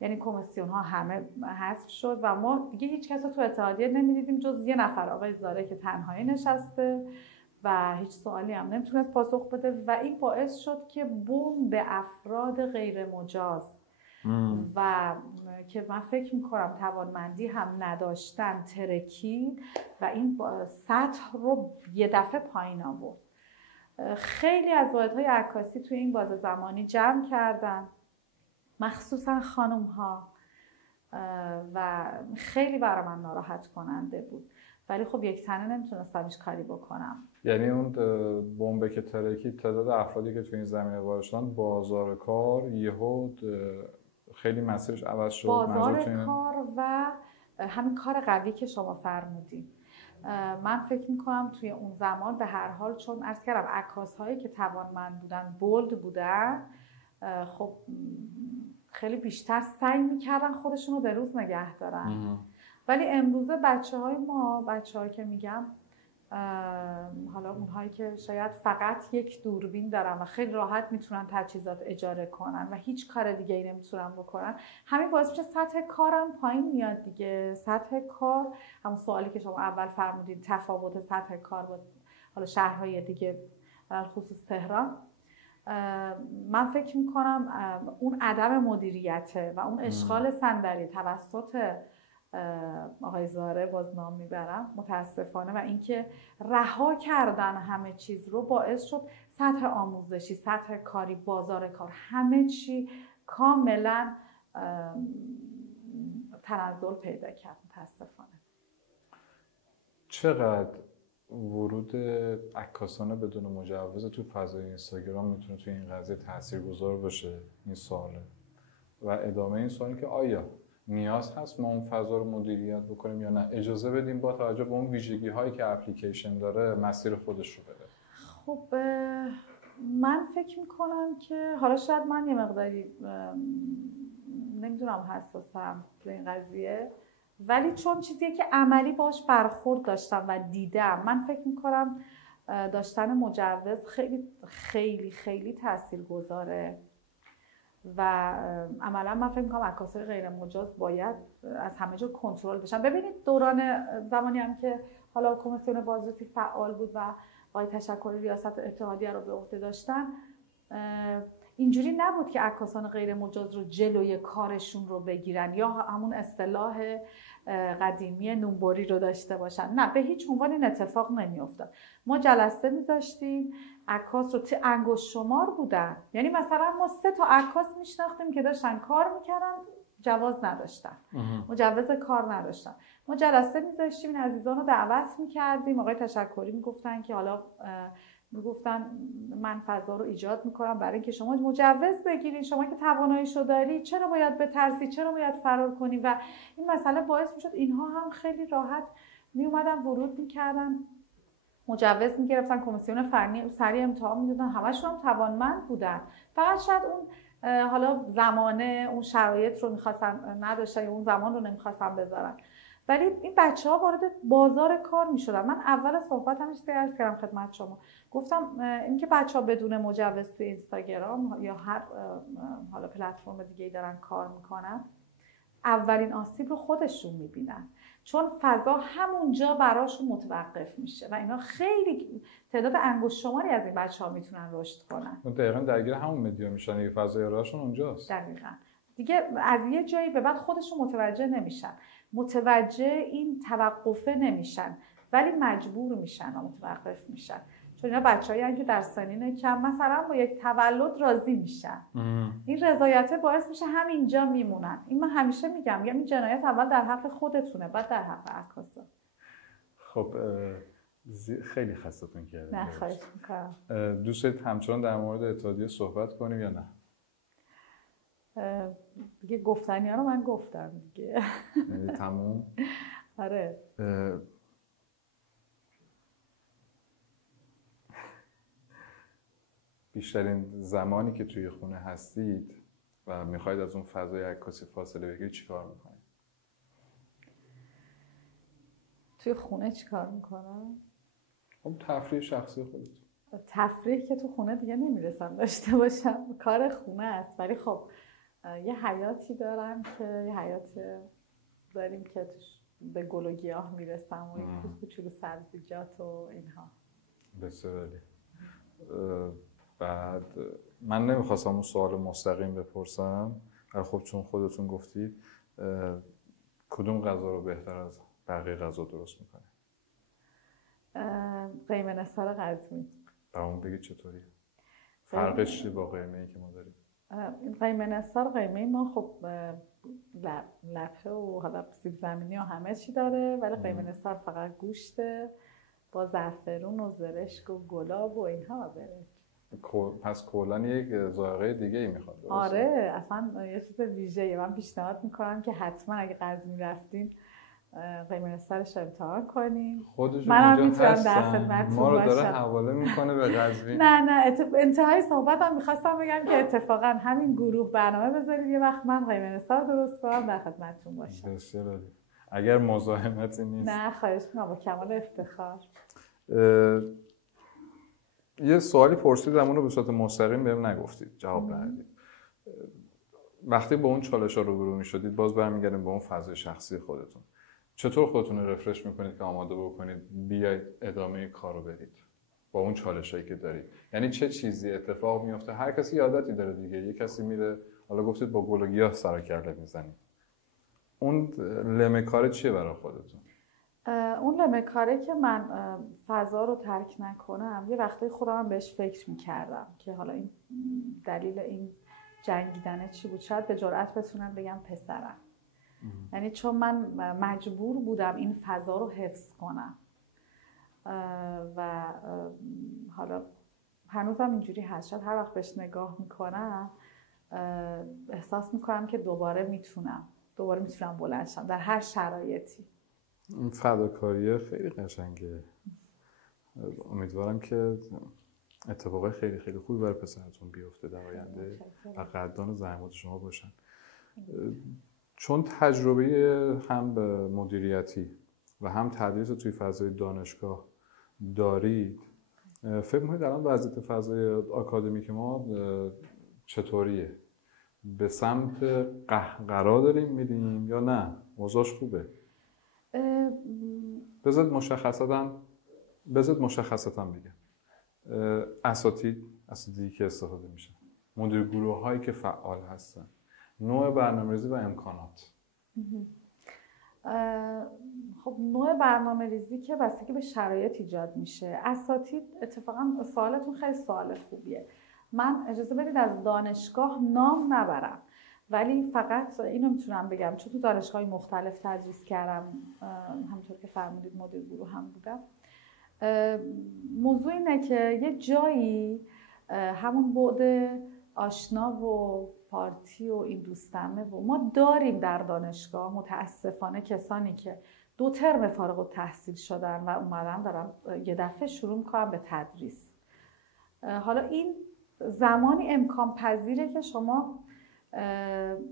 یعنی کمیسیون ها همه حذف شد و ما دیگه هیچ کس رو تو اتحادیه نمیدیدیم جز یه نفر، آقای زاره، که تنهایی نشسته و هیچ سوالی هم نمیتونست پاسخ بده و این باعث شد که بوم به افراد غیر مجاز و که من فکر میکنم توانمندی هم نداشتن ترکید و این سطح رو یه دفعه پایین آورد. خیلی از واحدهای عکاسی توی این بازه زمانی جمع کردن، مخصوصا خانم ها، و خیلی برای من ناراحت کننده بود، ولی خب یک تنه نمیتونستم هیچ کاری بکنم. یعنی اون بمب که ترکید، تعداد افرادی که توی این زمینه وارد شدن، بازار کار یهو خیلی مسیرش عوض شد. بازار کار و همین کار قوی که شما فرمودین، من فکر میکنم توی اون زمان به هر حال، چون عرض کردم عکاس هایی که توانمند بودن، بولد بودن، خب خیلی بیشتر سعی میکردن خودشون رو به روز نگه دارن. ولی امروزه بچه‌هایی که میگم، حالا اونهایی که شاید فقط یک دوربین دارن و خیلی راحت میتونن تجهیزات اجاره کنن و هیچ کار دیگه ای نمیتونن بکنن، همین باعث میشه سطح کارم پایین میاد دیگه. سطح کار، همون سوالی که شما اول فرمودید، تفاوت سطح کار با حالا شهرهای دیگه، خصوص تهران، من فکر میکنم اون عدم مدیریته و اون اشغال صندلی توسط آقای زاره، باز نام میبرم متاسفانه، و اینکه رها کردن همه چیز رو باعث شد سطح آموزشی، سطح کاری، بازار کار، همه چی کاملا تنزل پیدا کرد متاسفانه. چقدر ورود عکاسانه بدون مجوز تو فضای اینستاگرام میتونه توی این قضیه تاثیرگذار باشه؟ این سواله. و ادامه این سوالی که آیا نیاز هست ما اون فضا رو مدیریت بکنیم یا نه اجازه بدیم با توجه به اون ویژگی هایی که اپلیکیشن داره مسیر خودش رو بره؟ خب من فکر میکنم که حالا شاید من یه مقداری نمیدونم حساسم تو این قضیه، ولی چون چیزیه که عملی باش برخورد داشتم و دیدم، من فکر میکنم داشتن مجوز خیلی خیلی خیلی تاثیرگذاره و عملا من فکر میکنم عکاسای غیر مجاز باید از همه جا کنترل بشن. ببینید دوران زمانی هم که حالا کمیسیون بازرسی فعال بود و آقای تشکری ریاست اتحادیه رو به عهده داشتن، اینجوری نبود که عکاسان غیر مجاز رو جلوی کارشون رو بگیرن یا همون اصطلاح قدیمی نونبری رو داشته باشن. نه، به هیچ عنوان این اتفاق نمیافتاد. ما جلسه میذاشتیم، عکاس رو انگشت شمار بودن، یعنی مثلا ما 3 تا عکاس میشناختیم که داشتن کار میکردن، جواز نداشتن، مجوز کار نداشتن. ما جلسه میذاشتیم، این عزیزان رو دعوت میکردیم، آقای تشکری میگفتن که حالا من فضا رو ایجاد میکنم برای اینکه شما مجوز بگیرید، شما که تواناییشو داری چرا باید بترسی، چرا باید فرار کنی؟ و این مسئله باعث میشد اینها هم خیلی راحت میومدن ورود میکردن، مجوز میگرفتن، کمیسیون فنی سریع امتحان میدادن، همشون هم توانمند بودن، فقط شاید اون حالا زمانه اون شرایط رو میخواستن نداشتن یا اون زمان رو نمیخواستن بذارن. ولی این بچه‌ها وارد بازار کار می‌شدن. من اول صحبتم عرض کردم خدمت شما، گفتم اینکه بچه‌ها بدون مجوز تو اینستاگرام یا هر حالا پلتفرم دیگه‌ای دارن کار میکنن، اولین آسیب رو خودشون میبینن، چون فضا همونجا براشون متوقف میشه و اینا خیلی تعداد انگشت شماری از این بچه‌ها میتونن رشد کنن. دقیقاً درگیر همون مدیا میشن، یه فضای راهشون اونجاست. دقیقاً. دیگه از یه جایی به بعد خودشون متوجه نمیشن، متوجه این توقفه نمیشن، ولی مجبور میشن و متوقف میشن، چون اینا بچه‌هایی که در سنین کم مثلا با یک تولد راضی میشن. این رضایت باعث میشه همینجا میمونن. این من همیشه میگم این جنایت اول در حق خودتونه، بعد در حق عکاسا. خب خیلی خستتون کردم. نه خواهش میکنم. دوست دارید همچنان در مورد اتحادیه صحبت کنیم یا نه؟ دیگه گفتنی ها رو من گفتم دیگه. یعنی تموم؟ آره. بیشترین زمانی که توی خونه هستید و میخواید از اون فضای عکاسی فاصله بگیرید چیکار میکنید؟ توی خونه چیکار میکنم؟ خب تفریح شخصی خودت. تفریح که تو خونه دیگه نمیرسم داشته باشم، کار خونه است. ولی خب یه حیاتی دارم که یه حیات داریم که توش به گل و گیاه میرسم و این کوچولو سبزیجات و اینها. بسیار عالی. بعد من نمیخواستم اون سوال مستقیم بپرسم، ولی خب چون خودتون گفتید، کدوم غذا رو بهتر از بقیه غذا درست میکنه؟ قیمه نثار قزوین. برامون بگید چطوریه؟ فرقش چیه با قیمه‌ای که ما داریم؟ این قیمه نثار، قیمه ما خب لپه و حالا سیب زمینی و همه چی داره، ولی قیمه نثار فقط گوشته با زعفرون و زرشک و گلاب و اینها برنج. پس کلاً یک ذائقه دیگه ای میخواد. آره اصلا یه چیز ویژه‌ایه. من پیشنهاد میکنم که حتما اگه قزوین رفتین قیمه نثارش امتحان کنین. منم میتونم در خدمتتون ما رو داره باشم. حواله میکنه به قزوین. نه انتهای صحبتم میخواستم بگم که اتفاقا همین گروه برنامه بذارید یه وقت من قیمه نثار درست کنم در خدمتتون باشم. بسیار عالی. اگر مزاحمتی نیست. نه خواهش میکنم، با کمال افتخار. یه سوالی پرسیدم، اونو به صورت مستقیم بهم نگفتید، جواب ندادید. وقتی با اون چالش‌ها روبرو می‌شدید، باز برمیگردیم به اون فضای شخصی خودتون. چطور خودتون رو رفرش می‌کنید که آماده بکنید بیاید ادامه کارو برید با اون چالشایی که دارید؟ یعنی چه چیزی اتفاق میفته؟ هر کسی عادتی داره دیگه. یه کسی میره، حالا گفتید با گل و گیاه سر و کله میزنید. اون لمه کار چیه برای خودتون؟ اون لمه کاره که من فضا رو ترک نکنم، یه وقتی خودم بهش فکر میکردم که حالا این دلیل این جنگیدنه چی بود. شاید به جرئت بتونم بگم پسرم. یعنی چون من مجبور بودم این فضا رو حفظ کنم و حالا هنوزم اینجوری هست. شاید هر وقت بهش نگاه میکنم احساس میکنم که دوباره میتونم بلند شم در هر شرایطی. این فداکاری خیلی قشنگه. امیدوارم که اتفاقای خیلی خیلی خوبی برای پسرتون بیفته در آینده و قدردان زحمات شما باشن. چون تجربه هم مدیریتی و هم تدریس توی فضای دانشگاه دارید، فکر می‌کنید الان وضعیت فضای آکادمیک ما چطوریه؟ به سمت قهقرا داریم میریم یا نه؟ اوضاعش خوبه؟ بذارید مشخصاً بگم. اساتیدی که استفاده میشن، مدیر گروه هایی که فعال هستن، نوع برنامه‌ریزی و امکانات. خب نوع برنامه‌ریزی که بستگی به شرایط ایجاد میشه. اساتید، اتفاقا سوالتون خیلی سوال خوبیه. من اجازه بدید از دانشگاه نام نبرم، ولی فقط اینو میتونم بگم چون تو دانشگاه‌های مختلف تدریس کردم، همونطور که فرمودید مدیر گروه هم بودم. موضوع اینه که یه جایی همون بعد آشنا و پارتی و این دوستمه و ما داریم در دانشگاه متاسفانه کسانی که 2 ترم فارغ التحصیل شدن و اومدن دارن یه دفعه شروع میکنن به تدریس. حالا این زمانی امکان پذیره که شما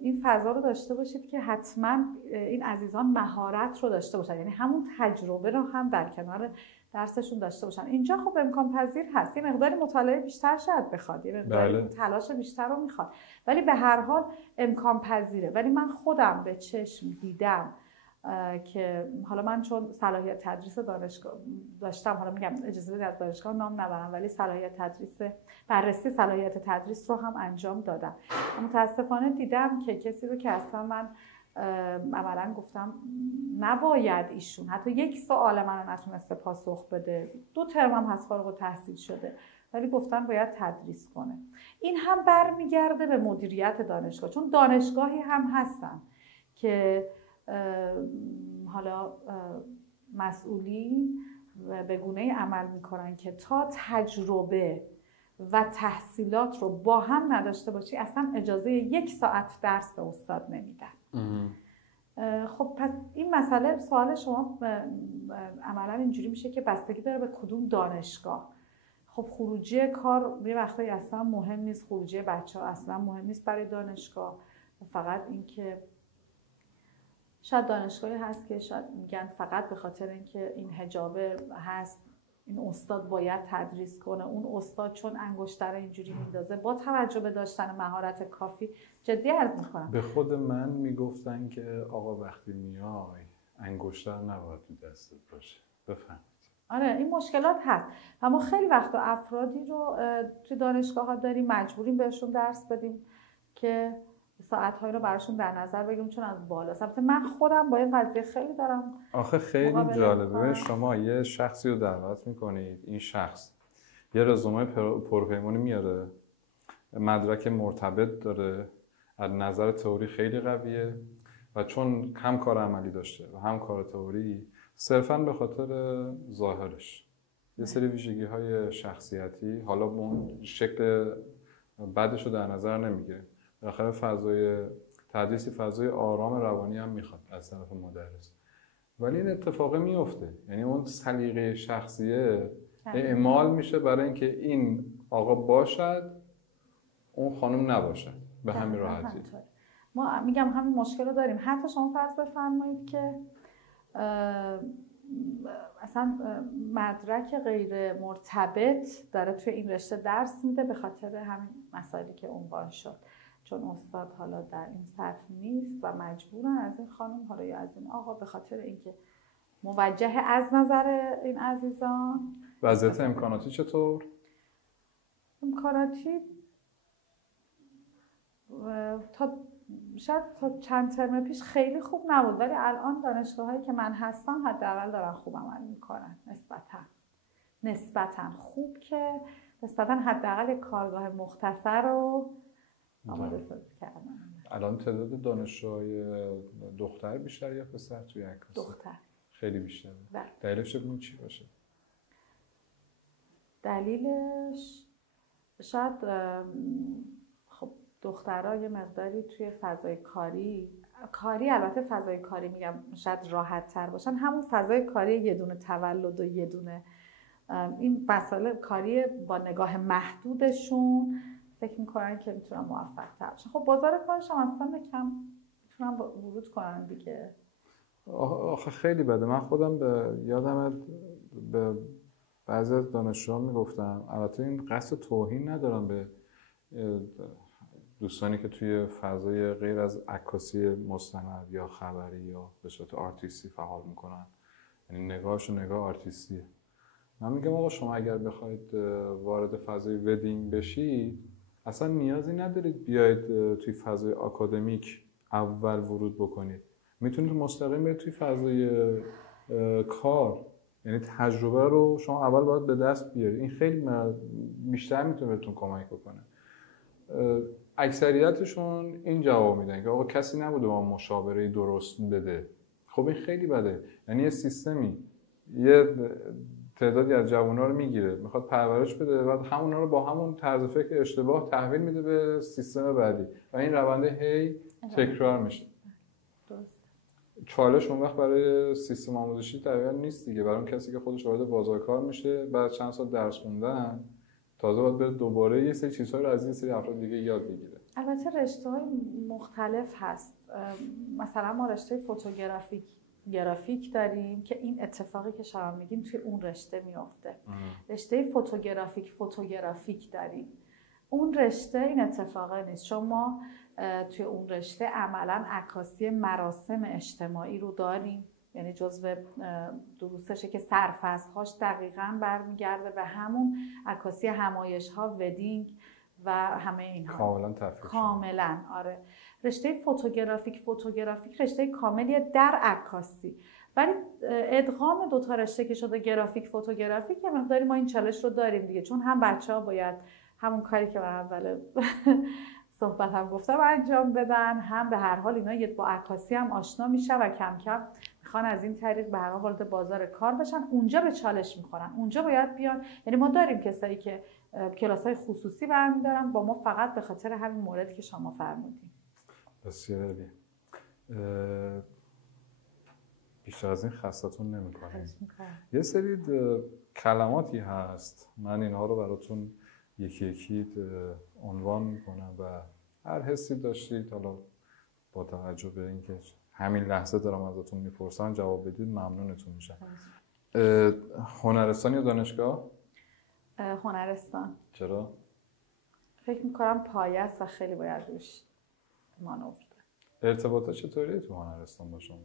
این فضا رو داشته باشید که حتما این عزیزان مهارت رو داشته باشن، یعنی همون تجربه رو هم در کنار درسشون داشته باشن. اینجا خب امکان پذیر هست، یه مقداری مطالعه بیشتر شاید بخواد، یه مقداری تلاش بیشتر رو میخواد، ولی به هر حال امکان پذیره. ولی من خودم به چشم دیدم که حالا من چون صلاحیت تدریس دانشگاه داشتم، حالا میگم اجازه بدید از دانشگاه نام نبرم، ولی بررسی صلاحیت تدریس رو هم انجام دادم. متاسفانه دیدم که کسی رو که اصلا من عملا گفتم نباید ایشون حتی یک سوال من رو نتونسته پاسخ بده، 2 ترم هم هست فارغ التحصیل شده، ولی گفتن باید تدریس کنه. این هم برمیگرده به مدیریت دانشگاه، چون دانشگاهی هم هستن که حالا مسئولین به گونه‌ای عمل میکنن که تا تجربه و تحصیلات رو با هم نداشته باشی اصلا اجازه 1 ساعت درس به استاد نمیدن. خب پس این مسئله، سوال شما عملا اینجوری میشه که بستگی داره به کدوم دانشگاه. خب خروجی کار یه وقتایی اصلا مهم نیست، خروجی بچه‌ها اصلا مهم نیست برای دانشگاه، فقط این که شاید دانشگاهی هست که شاید میگن فقط به خاطر اینکه این حجاب هست این استاد باید تدریس کنه، اون استاد چون انگشتر اینجوری میندازه، با توجه به داشتن مهارت کافی. جدی عرض میکنم به خود من میگفتن که آقا وقتی میای انگشتر نباید تو دستت باشه. بفهمید. آره این مشکلات هست و ما خیلی وقتا افرادی رو توی دانشگاه ها داریم مجبوریم بهشون درس بدیم که ساعت‌هایی رو براشون در نظر بگیریم چون از بالاست. البته من خودم با این قضیه خیلی دارم. آخه خیلی جالبه. شما یه شخصی رو دعوت میکنید، این شخص یه رزومه پرپیمونی میاره، مدرک مرتبط داره، از نظر تئوری خیلی قویه و چون هم کار عملی داشته و هم کار تئوری، صرفاً به خاطر ظاهرش یه سری ویژگی‌های شخصیتی، حالا اون شکل بعدش رو در نظر نمیگیره، بالاخره فضای تدریسی فضای آرام روانی هم میخواد از طرف مدرس، ولی این اتفاق میفته. یعنی اون سلیقه شخصیه اعمال میشه برای اینکه این آقا باشد اون خانم نباشد، به همین راحتی. ما میگم همین مشکل رو داریم. حتی شما فرض بفرمایید که اصلا مدرک غیر مرتبط داره توی این رشته درس میده به خاطر همین مسائلی که عنوان شد، چون استاد حالا در این سطح نیست و مجبورن از این خانم حالا یا از این آقا به خاطر اینکه موجه از نظر این عزیزان. وضعیت امکاناتی چطور؟ امکاناتی شاید تا چند ترم پیش خیلی خوب نبود، ولی الان دانشگاهایی که من هستم حداقل دارن خوب عمل میکنن، نسبتاً خوب، که نسبتاً حداقل کارگاه مختصر رو آماده سازی کردن. الان تعداد دانشجوهای دختر بیشتر یا پسر توی عکاسی؟ دختر خیلی بیشتره. دلیلش چی باشه؟ دلیلش شاید خب دخترها یه مقداری توی فضای کاری البته فضای کاری میگم شاید راحت تر باشن، همون فضای کاری یه دونه تولد و یه دونه این مسائل کاری با نگاه محدودشون فکر میکنن که میتونن موفق تر باشن. خب بازار کارش هم اصلا کم میتونن ورود کنن دیگه. آخه خیلی بده. من خودم یادم به بعضی از دانشجوها میگفتم، البته این قصد توهین ندارم به دوستانی که توی فضای غیر از عکاسی مستند یا خبری یا به صورت آرتیستی فعال میکنن، یعنی نگاهشون نگاه آرتیستیه. من میگم آقا شما اگر بخواید وارد فضای ودینگ بشید اصلا نیازی ندارید بیاید توی فضای آکادمیک اول ورود بکنید، میتونید مستقیم برید توی فضای کار، یعنی تجربه رو شما اول باید به دست بیارید. این خیلی بیشتر میتونه بهتون کمک بکنه. اکثریتشون این جواب میدن که آقا کسی نبوده با مشاوره درست بده. خب این خیلی بده. یعنی یه سیستمی یه تعدادی از جوونا رو میگیره، میخواد پرورش بده، بعد همونا رو با همون طرز فکر اشتباه تحویل میده به سیستم بعدی و این رونده هی تکرار میشه. چالش اون وقت برای سیستم آموزشی تقریبا نیست دیگه، برای اون کسی که خودش وارد بازار کار میشه بعد چند سال درس خوندن تازه باید بره دوباره یه سری چیزها رو از این سری افراد دیگه یاد بگیره. البته رشته‌های مختلف هست. مثلا ما رشته گرافیک داریم که این اتفاقی که شما میگین توی اون رشته میفته. رشته فوتوگرافیک داریم. اون رشته این اتفاقی نیست. شما توی اون رشته عملاً عکاسی مراسم اجتماعی رو داریم، یعنی جزو دروسشه که سرفصل‌هاش دقیقاً برمیگرده به همون عکاسی همایش‌ها، ودینگ و همه اینها. کاملاً تفکیک. کاملاً آره. رشته فوتوگرافیک رشته کاملیه در عکاسی، ولی ادغام دو تا رشته که شده گرافیک فوتوگرافیک یه مقداری ما این چالش رو داریم دیگه، چون هم بچه‌ها باید همون کاری که من اول صحبت هم گفتم انجام بدن، هم به هر حال اینا با عکاسی هم آشنا میشن و کم کم میخوان از این طریق به هر حال وارد بازار کار بشن. اونجا به چالش میخورن، اونجا باید بیان. یعنی ما داریم کسایی که کلاس‌های خصوصی برمی‌دارن با ما فقط به خاطر همین موردی که شما فرمودین. بسیار عالی. بیشتر از این خستتون نمی‌کنم. یه سری کلماتی هست، من اینها رو براتون یکی یکی عنوان میکنم و هر حسی داشتید حالا با توجه به اینکه همین لحظه دارم ازتون میپرسم جواب بدید ممنونتون میشم. هنرستان یا دانشگاه؟ هنرستان. چرا؟ فکر میکنم پایه است و خیلی باید روش مانور کنم. ارتباطات چطوریه تو هنرستان با شما؟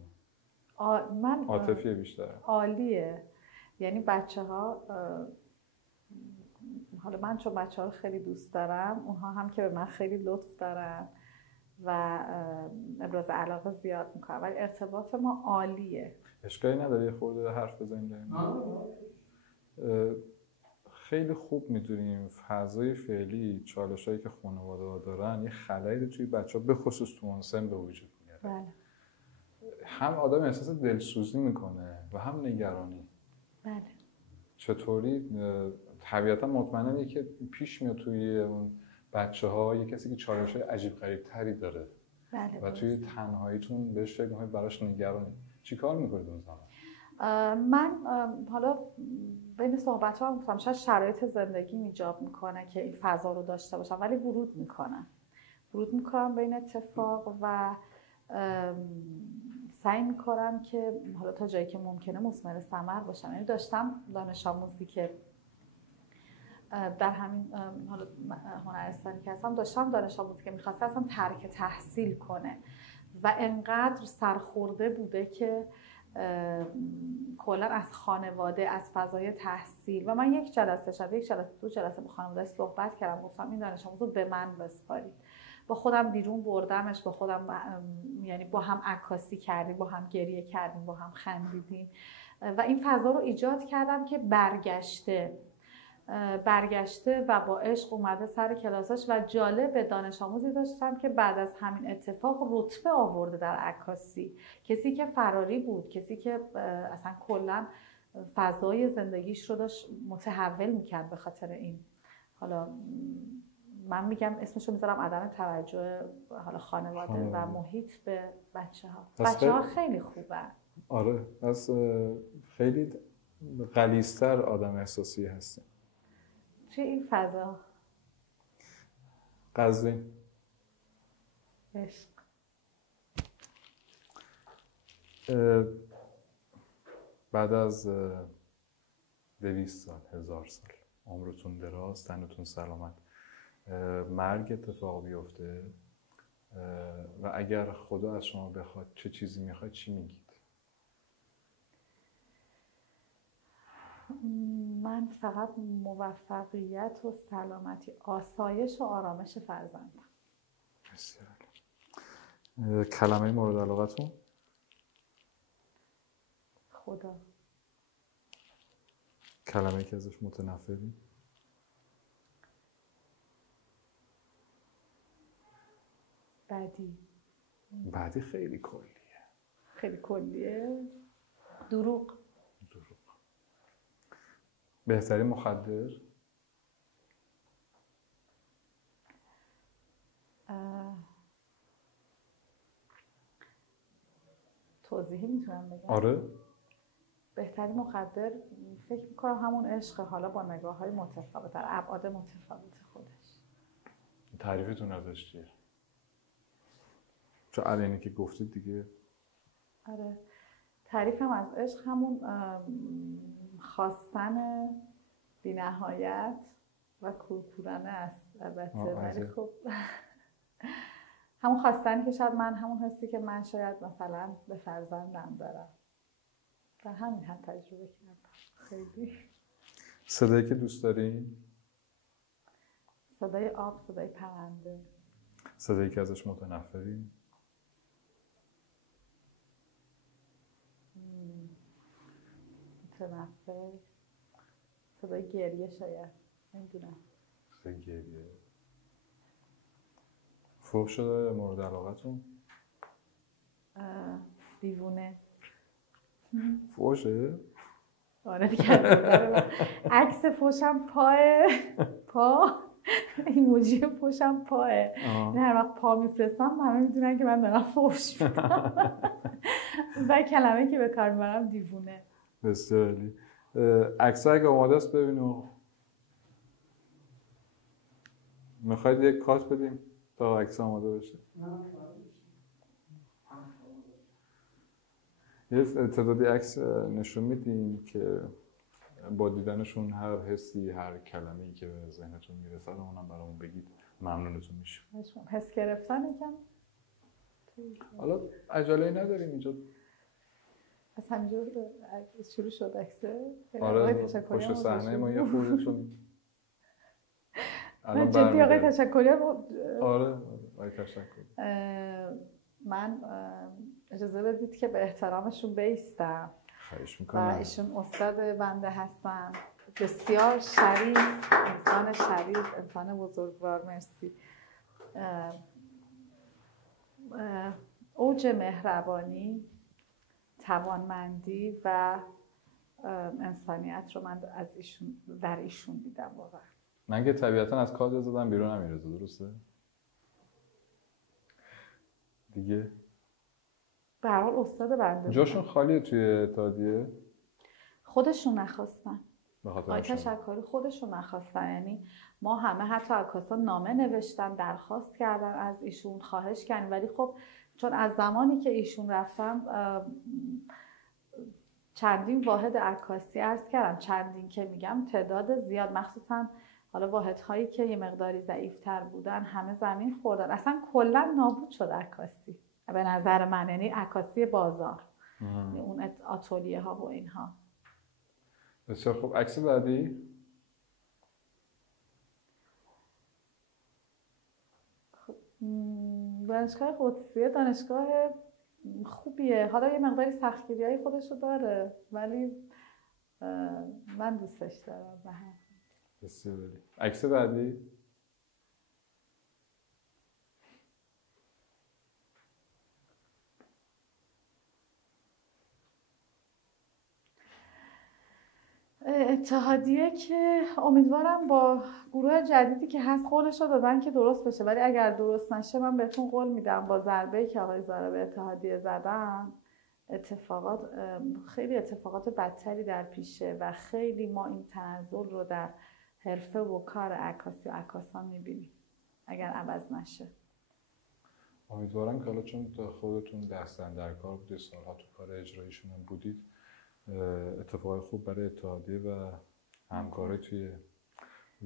من عاطفیه بیشتر؟ عالیه. یعنی بچه‌ها، حالا من چون بچه‌ها رو خیلی دوست دارم، اونها هم که به من خیلی لطف دارن و ابراز علاقه زیاد میکنن، ولی ارتباط ما عالیه. اشکالی نداره یه خورده حرف بزنیم؟ خیلی خوب میدونیم فضای فعلی چالشایی که خانواده‌ها دارن یه خلایی رو توی بچه‌ها به خصوص تو اون سن به وجود میاره. بله. هم آدم احساس دلسوزی میکنه و هم نگرانی. بله. چطوری طبیعتا مطمئنم که پیش میاد توی اون بچه‌ها یه کسی که چالش‌های عجیب غریب تری داره. بله. و توی تنهاییتون بهش فکر می‌کنید براش نگرانی. چیکار می‌کنید اون زمان؟ من حالا بین صحبت‌ها هم گفتم شاید شرایط زندگی ایجاب میکنه که این فضا رو داشته باشم، ولی ورود میکنم به این اتفاق و سعی میکنم که حالا تا جایی که ممکنه مثمر ثمر باشم. یعنی داشتم دانش آموزی که در همین حالا هنرستانی که هستم، داشتم دانش آموزی که میخواسته اصلا ترک تحصیل کنه و انقدر سرخورده بوده که کلا از خانواده، از فضای تحصیل، و من یک جلسه دو جلسه با خانواده صحبت کردم، گفتم این دانش آموز رو به من بسپارید. با خودم بیرون بردمش، با خودم یعنی با هم عکاسی کردیم، با هم گریه کردیم، با هم خندیدیم و این فضا رو ایجاد کردم که برگشته و با عشق اومده سر کلاساش. و جالب دانش آموزی داشتم که بعد از همین اتفاق رتبه آورده در عکاسی، کسی که فراری بود، کسی که اصلا کلا فضای زندگیش رو داشت متحول میکرد به خاطر این. حالا من میگم اسمشو میذارم عدم توجه حالا خانواده و محیط به بچه‌ها خیلی خوبه. آره، پس خیلی غلیظ‌تر آدم احساسی هستی توی این فضا. قزوین. عشق. بعد از 200 سال 1000 سال عمرتون دراز، تنتون سلامت، مرگ اتفاق بیفته و اگر خدا از شما بخواد چه چیزی میخواد چی میگید؟ من فقط موفقیت و سلامتی، آسایش و آرامش فرزندم. بسیار. کلمه مورد علاقتون؟ خدا. کلمه‌ای که ازش متنفری؟ بعدی خیلی کلیه. دروغ. بهترین مخدر؟ توضیحی میتونم بگم؟ آره. بهترین مخدر فکر میکنم همون عشق، حالا با نگاه‌های متفاوت، در ابعاد متفاوت خودش. تعریفتون ازش چیه؟ چون الانی که گفتید دیگه. آره، تعریفم از عشق همون خواستن بی‌نهایت و کورکورانه است البته، ولی خب همون خواستنی که شاید من، همون حسی که من شاید مثلا به فرزندم دارم، در همین حد تجربه کردم. خیلی. صدایی که دوست داری؟ صدای آب، صدای پرنده. صدایی که ازش متنفری؟ متنفر. صدای گریه شاید، نمیدونم. صدای گریه. فوق شده مورد علاقتون؟ دیوونه. فوشه؟ آره دیگه. عکس فوشم پا ایموجی فوشم پاه. هر وقت پا میفرستم همه میدونن که من دارم فوش میدم. و کلمه که به کار میبرم دیوونه. بسیار عالی. عکس اگه آماده است ببینیم. میخواید یک کات بدیم تا عکس آماده بشه؟ یه تعدادی عکس نشون میدیم که با دیدنشون هر حسی، هر کلمه‌ای که به ذهنتون میرسه رو اونم برامون بگید، ممنونتون میشیم. حس گرفتن یکم حالا عجله‌ای نداریم اینجا. از همینجا شروع شد عکسه. آره پشت صحنه ما یه خودتون من جدی آقای تشکری آره آقای تشکری من اجازه بدید که به احترامشون بایستم. خواهش میکنم. و ایشون استاد بنده هستن، بسیار شریف، انسان شریف، انسان بزرگوار. مرسی. اوج مهربانی، توانمندی و انسانیت رو من از ایشون در ایشون دیدم واقعا. من که طبیعتا از کادر زدم بیرون نمیرزه، درسته؟ دیگه به هر حال استاد بنده جاشون خالیه توی اتحادیه؟ خودشون نخواستن. آقای تشکری خودشون نخواستن. یعنی ما همه حتی عکاسا نامه نوشتن، درخواست کردن از ایشون، خواهش کردن، ولی خب چون از زمانی که ایشون رفتم چندین واحد عکاسی عرض کردم، چندین که میگم تعداد زیاد، مخصوصا حالا واحدهایی که یه مقداری ضعیفتر بودن همه زمین خوردن، اصلا کلا نابود شد عکاسی به نظر من. یعنی عکاسی بازار، اون آتلیه ها و اینها. بسیار خوب. عکس بعدی. دانشگاه قدسیه دانشگاه خوبیه، حالا یه مقداری سختگیری‌های خودشو داره ولی من دوستش دارم. بسیار عالی. عکس بعدی. اتحادیه که امیدوارم با گروه جدیدی که هست قولش رو دادن که درست بشه، ولی اگر درست نشه من بهتون قول میدم با ضربه‌ای که آقای زارع به اتحادیه زدن خیلی اتفاقات بدتری در پیشه و خیلی ما این تنزل رو در حرفه و کار عکاسی و عکاسان میبینیم اگر عوض نشه. امیدوارم که حالا چون خودتون دستن در کار بودید، سالها تو کار اجراییشون هم بودید، اتفاقای خوب برای اتحادیه و همکاری توی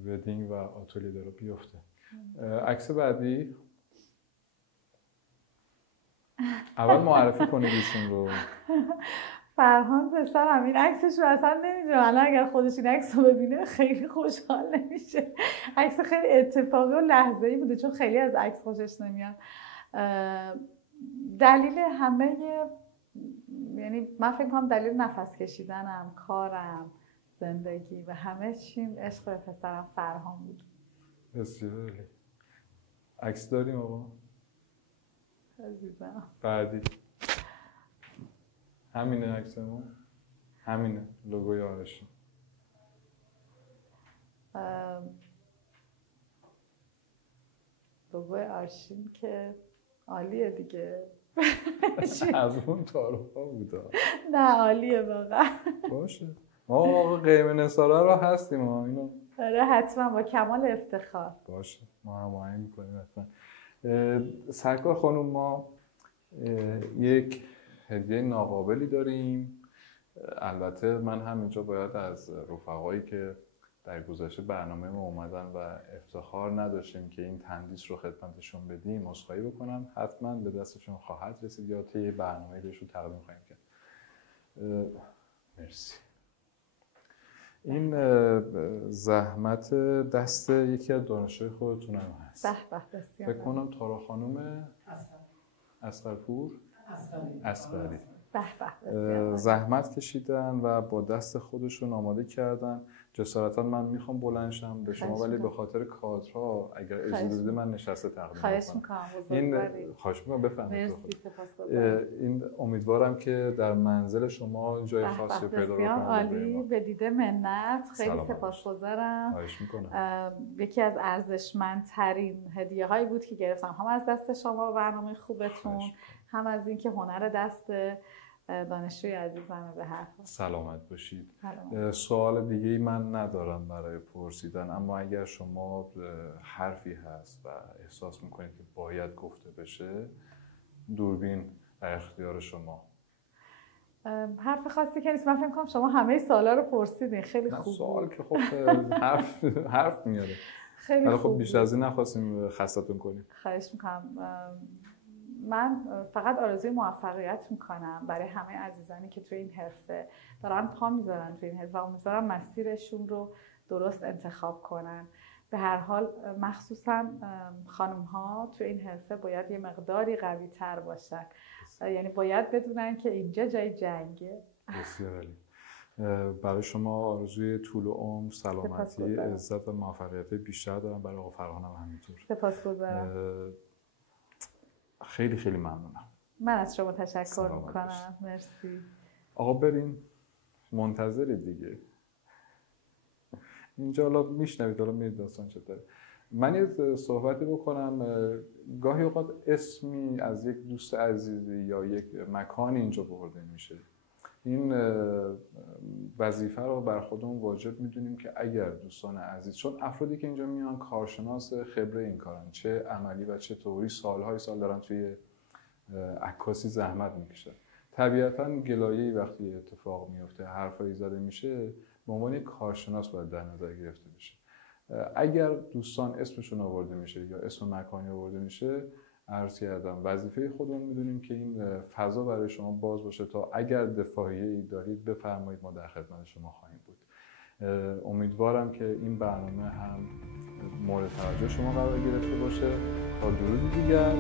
ودینگ و آتلیه داره بیفته. عکس بعدی. اول معرفی کنید ایشون رو. فرهان پسرم این عکسش رو اصلا نمیدونم، الان اگر خودش این عکس رو ببینه خیلی خوشحال نمیشه. عکس خیلی اتفاقی و لحظه‌ای بوده چون خیلی از عکس خوشش نمیاد. دلیل همه یعنی من فکر کنم دلیل نفس کشیدنم، کارم، زندگی و همه چیم عشق پسرم فرهان بود. بسیار عکس داریم آقا؟ عزیزم. بعدی. همینه عکسمون؟ همینه لوگوی آرشین. لوگوی آرشین که عالیه دیگه. از اون تعارف‌ها بوده. نه عالیه واقعا. باشه. ما آقا قیمه نثاره رو هستیم ها اینو. آره حتما با کمال افتخار. باشه. ما هماهنگ می‌کنیم حتما. سرکار خانم ما یک هدیه ناقابلی داریم. البته من همینجا باید از رفقایی که در گذشته برنامه ما اومدن و افتخار نداشتیم که این تندیس رو خدمتشون بدیم عذرخواهی بکنم. حتما به دستشون خواهد رسید یا طی برنامه بهشون تقدیم خواهیم کرد. مرسی. این زحمت دست یکی از دانشجوی خودتون هم هست. فکر کنم تارا خانم اصغرپور اصغری زحمت کشیدن و با دست خودشون آماده کردن. جسارتا من میخوام بلند شم به شما ولی به خاطر کادرها اگر اجازه بدید من نشسته تقدیم کنم. این خواهش میکنم بفرمایید. این امیدوارم که در منزل شما جای خاصی پیدا کنه. عالی، به دیده منت. خیلی سپاسگزارم. خواهش میکنم. یکی از ارزشمندترین هدیه هایی بود که گرفتم، هم از دست شما و برنامه خوبتون، هم از اینکه هنر دست دانشجوی عزیزمه. به هر حال سلامت باشید. سوال دیگه ای من ندارم برای پرسیدن، اما اگر شما حرفی هست و احساس میکنید که باید گفته بشه، دوربین در اختیار شما. حرف خاصی که نیست. من فکر می‌کنم شما همه سوالا رو پرسیدین. خیلی خوب. سوال که خب حرف میاره. خیلی خوب. خب بیشتر از این نخواستیم خستتون کنیم. خواهش می‌کنم. من فقط آرزوی موفقیت میکنم برای همه عزیزانی که توی این حرفه دارن پا میذارن توی این حرفه و امیدوارم مسیرشون رو درست انتخاب کنن. به هر حال مخصوصا خانم ها توی این حرفه باید یه مقداری قوی تر باشن، یعنی باید بدونن که اینجا جای جنگه. بسیار عالی. برای شما آرزوی طول و عمر، سلامتی، عزت و موفقیت بیشتر دارم. برای آقا فرهان هم همینطور. سپاسگزارم. خیلی خیلی ممنونم. من از شما تشکر میکنم. مرسی. آقا بریم، منتظرید دیگه. اینجا حالا میشنوید، حالا میرید داستان چطوره. من یه صحبتی بکنم. گاهی اوقات اسمی از یک دوست عزیزی یا یک مکانی اینجا برده میشه. این وظیفه رو بر خودمون واجب میدونیم که اگر دوستان عزیز، چون افرادی که اینجا میان کارشناس خبره این کارن، چه عملی و چه تئوری، سالهای سال دارن توی عکاسی زحمت میکشن. طبیعتاً گلایه‌ای وقتی اتفاق میفته، حرفایی زده میشه، به عنوان یک کارشناس باید در نظر گرفته بشه. اگر دوستان اسمشون آورده میشه یا اسم مکانی آورده میشه، عرض کردم وظیفه خودمون میدونیم که این فضا برای شما باز باشه تا اگر دفاعیه‌ای دارید بفرمایید، ما در خدمت شما خواهیم بود. امیدوارم که این برنامه هم مورد توجه شما قرار گرفته باشه. تا درودی دیگر.